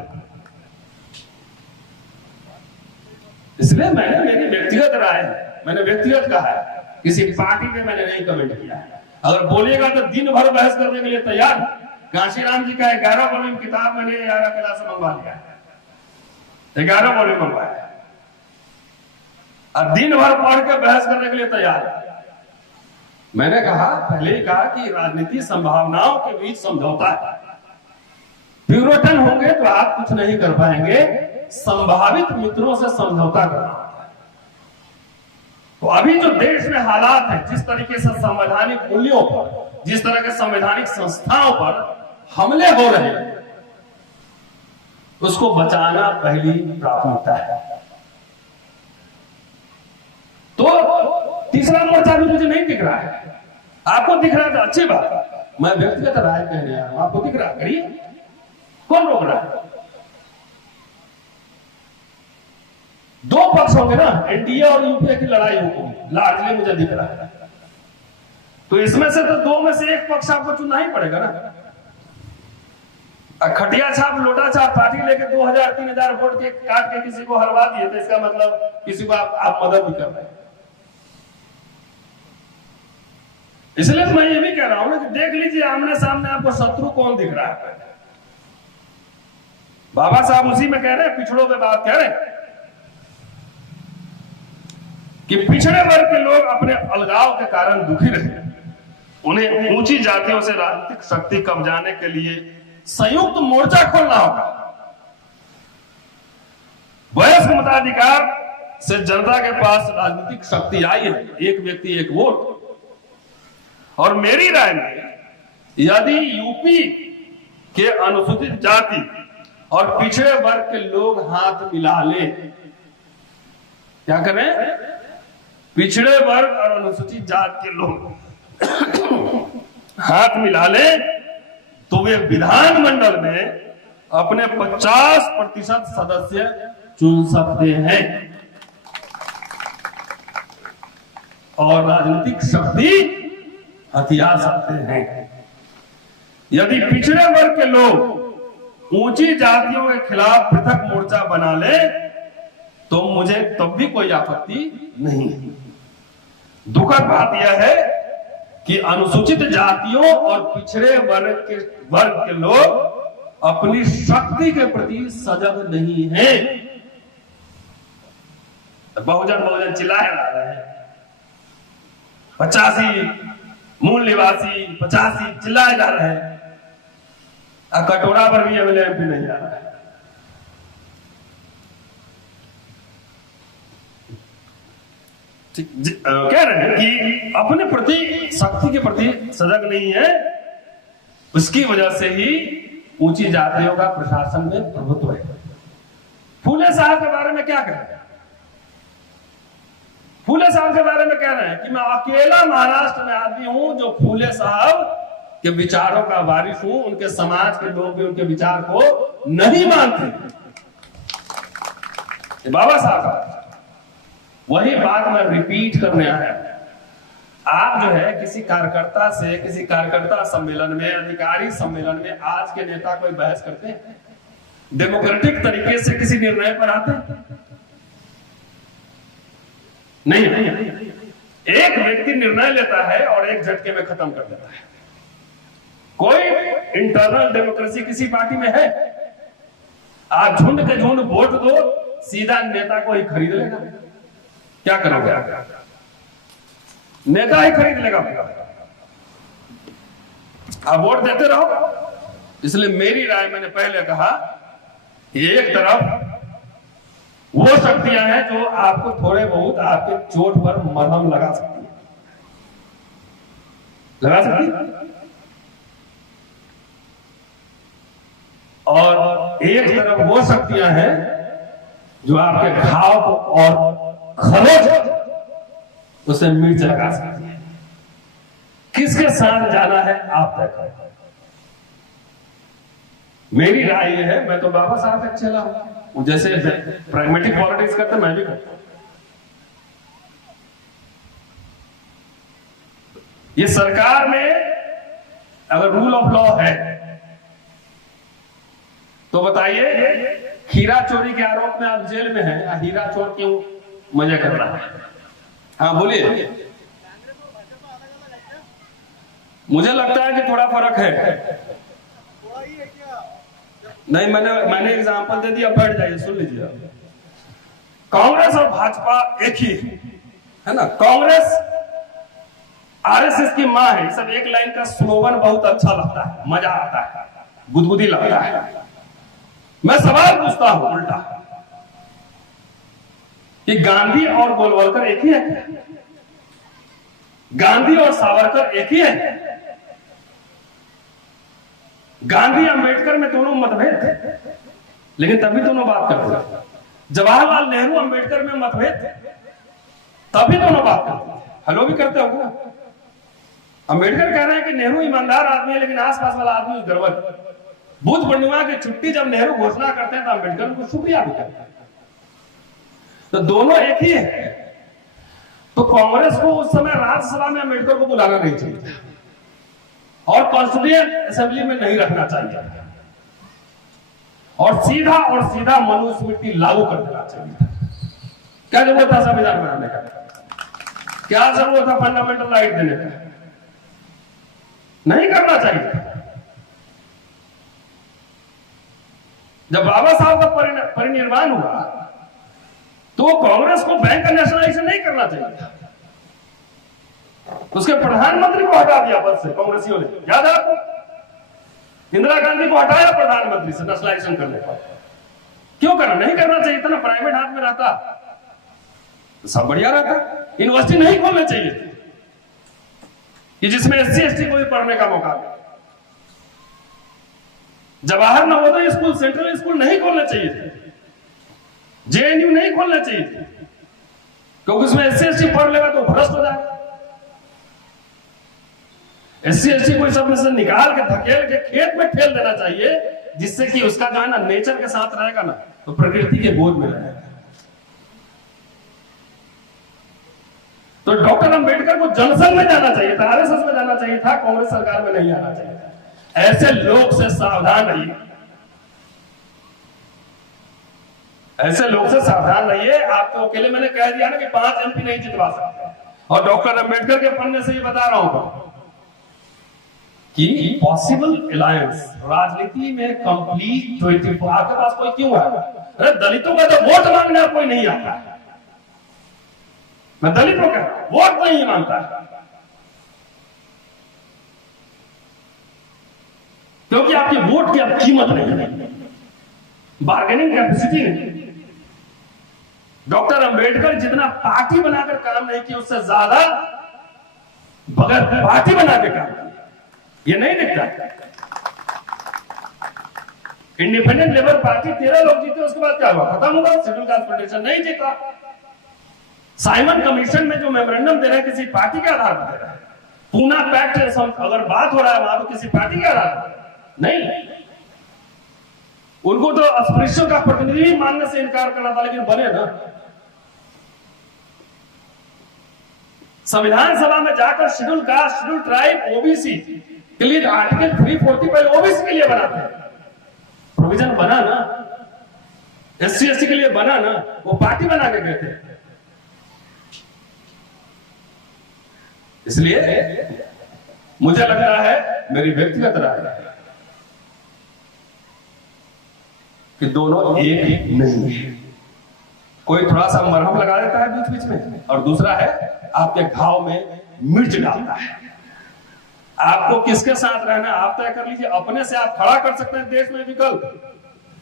इसलिए मैंने, मेरी व्यक्तिगत राय है, मैंने व्यक्तिगत कहा है, किसी पार्टी पे मैंने नहीं कमेंट किया है। अगर बोलिएगा तो दिन भर बहस करने के लिए तैयार। कांशीराम जी का 11 वॉल्यूम किताब मैंने 11 क्लास से मंगवा लिया, 11 वॉल्यूम मंगवाया, और दिन भर पढ़ के बहस करने के लिए तैयार है। मैंने कहा, पहले ही कहा कि राजनीति संभावनाओं के बीच समझौता है। ब्यूरोक्रेट होंगे तो आप कुछ नहीं कर पाएंगे, संभावित मित्रों से समझौता करना होता है। तो अभी जो देश में हालात है, जिस तरीके से संवैधानिक मूल्यों पर, जिस तरह के संवैधानिक संस्थाओं पर हमले हो रहे हैं, उसको बचाना पहली प्राथमिकता है। तो तीसरा मोर्चा भी मुझे नहीं दिख रहा है। आपको दिख रहा है तो अच्छी बात है, मैं व्यक्तिगत राय कहने आया हूं। आपको दिख रहा है, करिए, कौन रोक रहा है? 2 पक्ष होंगे ना, एनडीए और यूपीए की लड़ाई होगी, लार्जली मुझे दिख रहा है। तो इसमें से तो 2 में से एक पक्ष आपको चुनना ही पड़ेगा ना। खटिया छाप लोटा छाप पार्टी लेके 2000-3000 वोट के काट के किसी को हरवा दिए, तो इसका मतलब किसी को आप मदद भी कर रहे हैं। इसलिए मैं ये भी कह रहा हूं ना कि देख लीजिए आमने सामने आपको शत्रु कौन दिख रहा है। बाबा साहब उसी में कह रहे हैं, पिछड़ों पे बात कह रहे हैं कि पिछड़े वर्ग के लोग अपने अलगाव के कारण दुखी रहे, उन्हें ऊंची जातियों से राजनीतिक शक्ति कब्जाने के लिए संयुक्त मोर्चा खोलना होगा। वयस्क मताधिकार से जनता के पास राजनीतिक शक्ति आई है, एक व्यक्ति एक वोट। और मेरी राय में यदि यूपी के अनुसूचित जाति और पिछड़े वर्ग के लोग हाथ मिला ले, क्या करें, पिछड़े वर्ग और अनुसूचित जाति के लोग हाथ मिला ले, तो वे विधानमंडल में अपने 50% सदस्य चुन सकते हैं और राजनीतिक शक्ति हथिया सकते हैं। यदि पिछड़े वर्ग के लोग ऊंची जातियों के खिलाफ पृथक मोर्चा बना ले तो मुझे तब भी कोई आपत्ति नहीं। दुखद बात यह है कि अनुसूचित जातियों और पिछड़े वर्ग के लोग अपनी शक्ति के प्रति सजग नहीं है। बहुजन चिल्लाए जा रहे हैं, 85 मूल निवासी 85 चिल्लाए जा रहे हैं, कटोरा पर भी एमएलए नहीं आ रहा है। कह रहे हैं कि अपने प्रति शक्ति के प्रति सजग नहीं है, उसकी वजह से ही ऊंची जातियों का प्रशासन में प्रभुत्व है। फूले साहब के बारे में क्या कह रहे हैं? फूले साहब के बारे में कह रहे हैं कि मैं अकेला महाराष्ट्र में आदमी हूं जो फूले साहब के विचारों का वारिस हूं, उनके समाज के लोग भी उनके विचार को नहीं मानते। बाबा साहब वही बात मैं रिपीट करने आया। आप जो है किसी कार्यकर्ता से, किसी कार्यकर्ता सम्मेलन में, अधिकारी सम्मेलन में आज के नेता कोई बहस करते हैं? डेमोक्रेटिक तरीके से किसी निर्णय पर आते हैं? नहीं। एक व्यक्ति निर्णय लेता है और एक झटके में खत्म कर देता है। कोई इंटरनल डेमोक्रेसी किसी पार्टी में है? आप झुंड के झुंड वोट दो, सीधा नेता को ही खरीद लेगा। क्या करोगे? नेता ही खरीद लेगा। आप वोट देते रहो। इसलिए मेरी राय, मैंने पहले कहा, एक तरफ वो शक्तियां हैं जो आपको थोड़े बहुत आपके चोट पर मरहम लगा सकती है, लगा सकती है। और एक तरफ वो शक्तियां हैं जो आपके घाव को और खरोच उसे मिर्च लगा सकती है। किसके साथ जाना है आप तय करो। मेरी राय ये है, मैं तो बाबा साहब तक चला हूं, जैसे प्रैग्मेटिक पॉलिटिक्स करते मैं भी करता हूं। ये सरकार में अगर रूल ऑफ लॉ है तो बताइए, हीरा चोरी के आरोप में आप जेल में हैं, हीरा चोर क्यों मजा कर रहा है? हाँ बोलिए। मुझे लगता है कि थोड़ा फर्क है। नहीं, मैंने एग्जांपल दे दिया, बैठ जाइए, सुन लीजिए। कांग्रेस और भाजपा एक ही है ना। कांग्रेस आरएसएस की मां है। सब एक लाइन का स्लोगन बहुत अच्छा लगता है, मजा आता है, गुदगुदी लगता है। मैं सवाल पूछता हूं उल्टा कि गांधी और गोलवलकर एक ही है? गांधी और सावरकर एक ही है? गांधी अंबेडकर में दोनों मतभेद थे, लेकिन तभी दोनों बात करते थे। जवाहरलाल नेहरू अंबेडकर में मतभेद थे, तभी दोनों बात करते थे। हेलो भी करते हो ना। अंबेडकर कह रहे हैं कि नेहरू ईमानदार आदमी है, लेकिन आसपास वाला आदमी गड़बड़। बुद्ध पूर्णिमा की छुट्टी जब नेहरू घोषणा करते हैं तो अंबेडकर उनको शुक्रिया भी करते हैं। तो दोनों एक ही है। तो कांग्रेस को उस समय राज्यसभा में अंबेडकर को बुलाना नहीं चाहिए और कॉन्स्टिट्यूएंट असेंबली में नहीं रखना चाहिए और सीधा मनुस्मृति लागू कर देना चाहिए। क्या जरूरत था संविधान बनाने का? क्या जरूरत था फंडामेंटल राइट देने का? नहीं करना चाहिए। जब बाबा साहब का परिनिर्वाण हुआ तो कांग्रेस को बैंक का नेशनलाइजेशन नहीं करना चाहिए। उसके प्रधानमंत्री को हटा दिया पद से कांग्रेसियों ने, याद है आपको? इंदिरा गांधी को हटाया प्रधानमंत्री से नेशनलाइजेशन करने पर। क्यों करना? नहीं करना चाहिए था ना, प्राइवेट हाथ में रहता। तो सब बढ़िया रहता। यूनिवर्सिटी नहीं खोलना चाहिए कि जिसमें SC ST को भी पढ़ने का मौका दे। Jawahar Navodaya school, central school नहीं खोलना चाहिए थे, JNU नहीं खोलना चाहिए थे, क्योंकि उसमें SC ST पढ़ लेगा तो भ्रष्ट हो जाएगा। SC ST को सब में से निकाल के धकेल के खेत में ठेल देना चाहिए, जिससे कि उसका जो है ना नेचर के साथ रहेगा ना, तो प्रकृति के गोद में रहेगा। तो डॉक्टर अंबेडकर को जनसंघ में जाना चाहिए था, RSS में जाना चाहिए था, कांग्रेस सरकार में नहीं आना चाहिए था। ऐसे लोग से सावधान रहिए, ऐसे लोग से सावधान रहिए। आपको अकेले मैंने कह दिया ना कि 5 MP नहीं जितवा सकते, और डॉक्टर अंबेडकर के पढ़ने से ये बता रहा हूं कि पॉसिबल अलायंस राजनीति में कंप्लीट 24। आपके पास कोई क्यों है? अरे दलितों का तो वोट मांगने कोई नहीं आता। मैं दलितों का वोट नहीं मांगता, क्योंकि आपकी वोट की अब कीमत नहीं है, बार्गेनिंग कैपेसिटी नहीं। डॉक्टर अंबेडकर जितना पार्टी बनाकर काम नहीं किया, उससे ज्यादा बगैर पार्टी बना के काम किया। ये नहीं दिखता। इंडिपेंडेंट लेबर पार्टी 13 लोग जीते, उसके बाद क्या हुआ? खत्म हुआ। शेड्यूल कास्ट फेडरेशन नहीं जीता। साइमन कमीशन में जो मेमोरेंडम दे रहे हैं किसी पार्टी के आधार पर दे रहे हैं। पूना पैक्ट अगर बात हो रहा है वहां तो किसी पार्टी के आधार पर नहीं। उनको तो अस्पृश्यों का प्रतिनिधि मानने से इनकार करना था, लेकिन बने ना। संविधान सभा में जाकर schedule caste, schedule tribe, OBC के लिए आर्टिकल 340 OBC के लिए बनाते हैं, प्रोविजन बना ना। SC ST के लिए बना ना, वो पार्टी बना के गए थे। इसलिए मुझे लगता है, मेरी व्यक्तिगत राय है कि दोनों एक नहीं है। कोई थोड़ा सा मरहम लगा देता है बीच बीच में, और दूसरा है आपके घाव में मिर्च डालता है। आपको किसके साथ रहना आप तय कर लीजिए। अपने से आप खड़ा कर सकते हैं देश में विकल्प,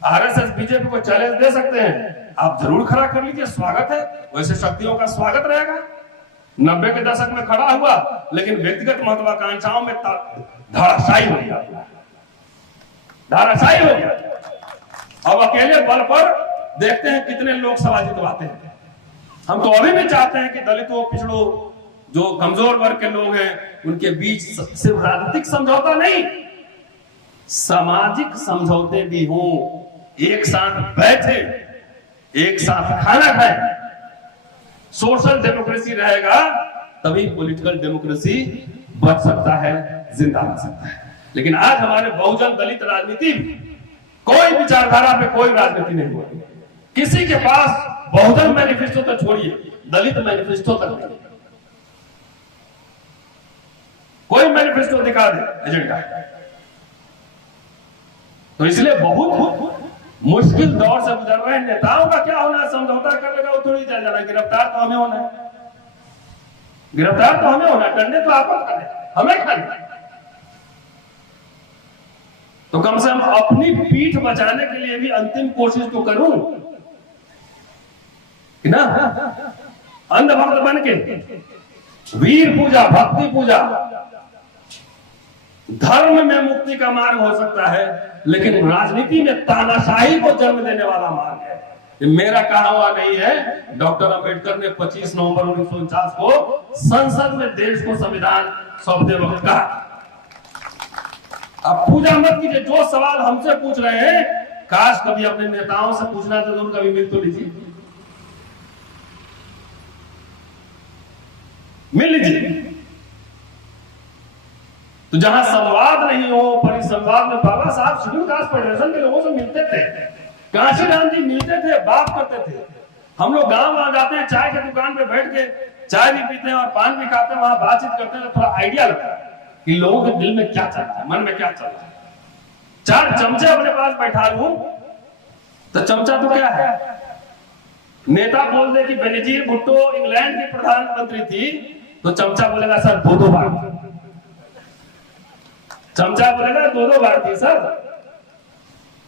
RSS BJP को चैलेंज दे सकते हैं, आप जरूर खड़ा कर लीजिए, स्वागत है। वैसे शक्तियों का स्वागत रहेगा। 90 के दशक में खड़ा हुआ, लेकिन व्यक्तिगत महत्वाकांक्षाओं में धराशायी हो गया, धराशायी हो गया। अब अकेले बल पर देखते हैं कितने लोकसभा जितवाते हैं। हम तो अभी भी चाहते हैं कि दलितों, पिछड़ों, जो कमजोर वर्ग के लोग हैं, उनके बीच सिर्फ राजनीतिक समझौता नहीं, सामाजिक समझौते भी हों। एक साथ बैठे, एक साथ खाना खाएं। सोशल डेमोक्रेसी रहेगा तभी पॉलिटिकल डेमोक्रेसी बच सकता है, जिंदा रह सकता है। लेकिन आज हमारे बहुजन दलित राजनीति में कोई विचारधारा पे कोई राजनीति नहीं होती। किसी के पास बहुजन मैनिफेस्टो तो छोड़िए, दलित मैनिफेस्टो तक नहीं। कोई मैनिफेस्टो दिखा दे एजेंडा। तो इसलिए बहुत मुश्किल दौर से गुजर रहे हैं। नेताओं का क्या होना है? समझौता कर लेगा वो थोड़ी चल जाना है। गिरफ्तार तो हमें होना है, गिरफ्तार तो हमें होना है, डंडे तो आपको खाने, हमें खाने। तो कम से कम अपनी पीठ बचाने के लिए भी अंतिम कोशिश तो करूं ना। अंधभक्त बन के वीर पूजा, भक्ति पूजा, धर्म में मुक्ति का मार्ग हो सकता है, लेकिन राजनीति में तानाशाही को जन्म देने वाला मार्ग है। ये मेरा कहा हुआ नहीं है। डॉक्टर अंबेडकर ने 25 नवंबर 1949 को संसद में देश को संविधान सौंपते वक्त कहा। अब पूजा मत कीजिए। जो सवाल हमसे पूछ रहे हैं, काश कभी अपने नेताओं से पूछना था, तो कभी मिल तो लीजिए, मिल लीजिए। तो जहां संवाद नहीं हो, परिसंवाद में बाबा साहब शेड्यूल कास्ट फेडरेशन के लोगों से मिलते थे, काशीराम जी मिलते थे, बात करते थे। हम लोग गांव वहां जाते हैं, चाय की दुकान पे बैठ के चाय भी पीते हैं और पान भी खाते हैं, वहां बातचीत करते हैं, तो थोड़ा आइडिया लगता है कि लोगों के दिल में क्या चल रहा है, मन में क्या चल रहा है। 4 चमचे अपने पास बैठा लूं तो चमचा तो क्या है? नेता बोल दे कि बेनजीर भुट्टो इंग्लैंड की प्रधानमंत्री थी, तो चमचा बोलेगा सर 2-2 बार, चमचा बोलेगा 2-2 बार थी सर।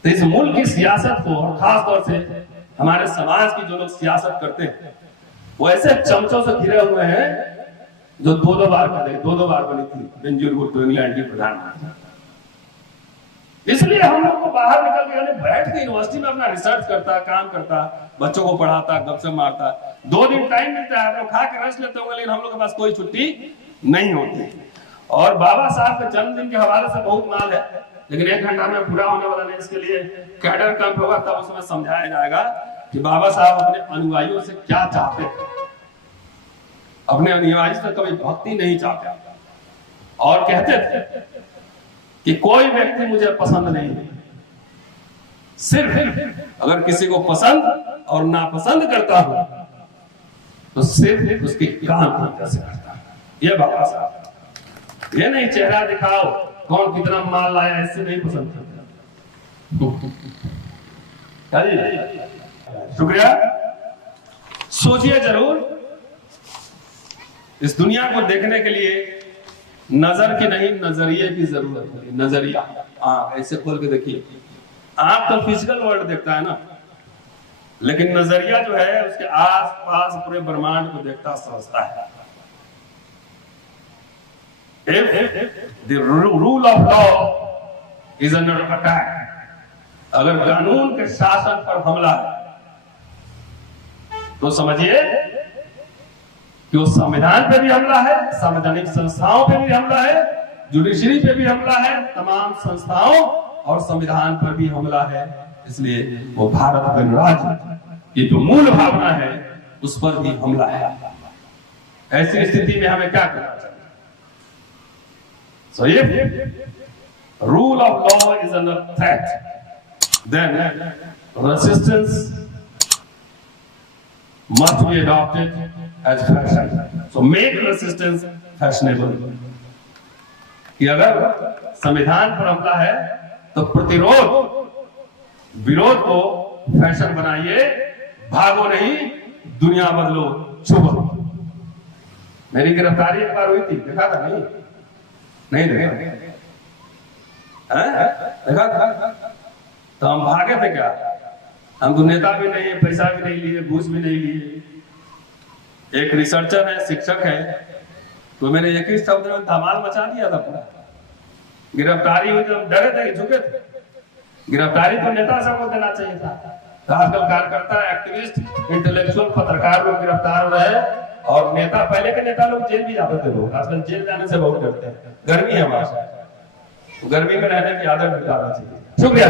तो इस मुल्क की सियासत को, और खास तौर से हमारे समाज की जो लोग सियासत करते हैं, वो ऐसे चमचों से घिरे हुए हैं जो दो बार बनी थी बेंजीर भुट्टो इंग्लैंड की प्रधानमंत्री। इसलिए हम लोग को बाहर निकल के बैठ के यूनिवर्सिटी में अपना रिसर्च करता, काम करता, बच्चों को पढ़ाता, गपशप मारता। 2 दिन टाइम मिलता है, आप लोग खा के रेस्ट लेते होंगे, लेकिन हम लोग के पास कोई छुट्टी नहीं होती। और बाबा साहब के जन्मदिन के हवाले से बहुत माल है, लेकिन 1 घंटा में पूरा होने वाला नहीं। इसके लिए कैडर कैंप होगा, तब उसमें समझाया जाएगा कि बाबा साहब अपने अनुयायियों से क्या चाहते थे। अपने अनुयायी से कभी भक्ति नहीं चाहते और कहते थे कि कोई व्यक्ति मुझे पसंद नहीं है, सिर्फ अगर किसी को पसंद और नापसंद करता हूं तो सिर्फ उसके काम की वजह से करता हूं। ये बाबा साहब, ये नहीं चेहरा दिखाओ कौन कितना माल लाया, इससे नहीं पसंद करता। शुक्रिया। सोचिए जरूर, इस दुनिया को देखने के लिए नजर की नहीं नजरिए की जरूरत है। नजरिया ऐसे खोल के देखिए। आंख तो फिजिकल वर्ल्ड देखता है ना, लेकिन नजरिया जो है उसके आस पास पूरे ब्रह्मांड को देखता, समझता है। If the rule of law is under attack, अगर कानून के शासन पर हमला है तो समझिए कि वो संविधान पे भी हमला है, संवैधानिक संस्थाओं पे भी हमला है, जुडिशरी पे भी हमला है, तमाम संस्थाओं और संविधान पर भी हमला है। इसलिए वो भारत गणराज्य ये जो मूल भावना है उस पर भी हमला है। ऐसी स्थिति में हमें क्या करना चाहिए? So if rule of law is under threat, then resistance must be adopted as fashion. So make resistance fashionable. कि अगर संविधान पर हमला है तो विरोध को फैशन बनाइए, भागो नहीं, दुनिया बदलो, छुपो। मेरी गिरफ्तारी एक बार हुई थी, देखा था? नहीं देखा? देखा था? तो हम भागे थे क्या? हम तो नेता भी नहीं है, पैसा भी नहीं लिए, घूस भी नहीं लिए। एक रिसर्चर है, शिक्षक है, तो मैंने एक ही शब्द में धमाल मचा दिया था पूरा। गिरफ्तारी हुई तो हम डरे थे, झुके थे। गिरफ्तारी तो नेता सबको देना चाहिए था। तो आजकल कार्यकर्ता, एक्टिविस्ट, इंटेलेक्चुअल, पत्रकार लोग गिरफ्तार हो रहे हैं, और नेता, पहले के नेता लोग जेल भी जाते थे। लोग आजकल जेल जाने से बहुत डरते हैं। गर्मी है हमारे साथ, गर्मी में रहने की आदत डालना चाहिए। शुक्रिया।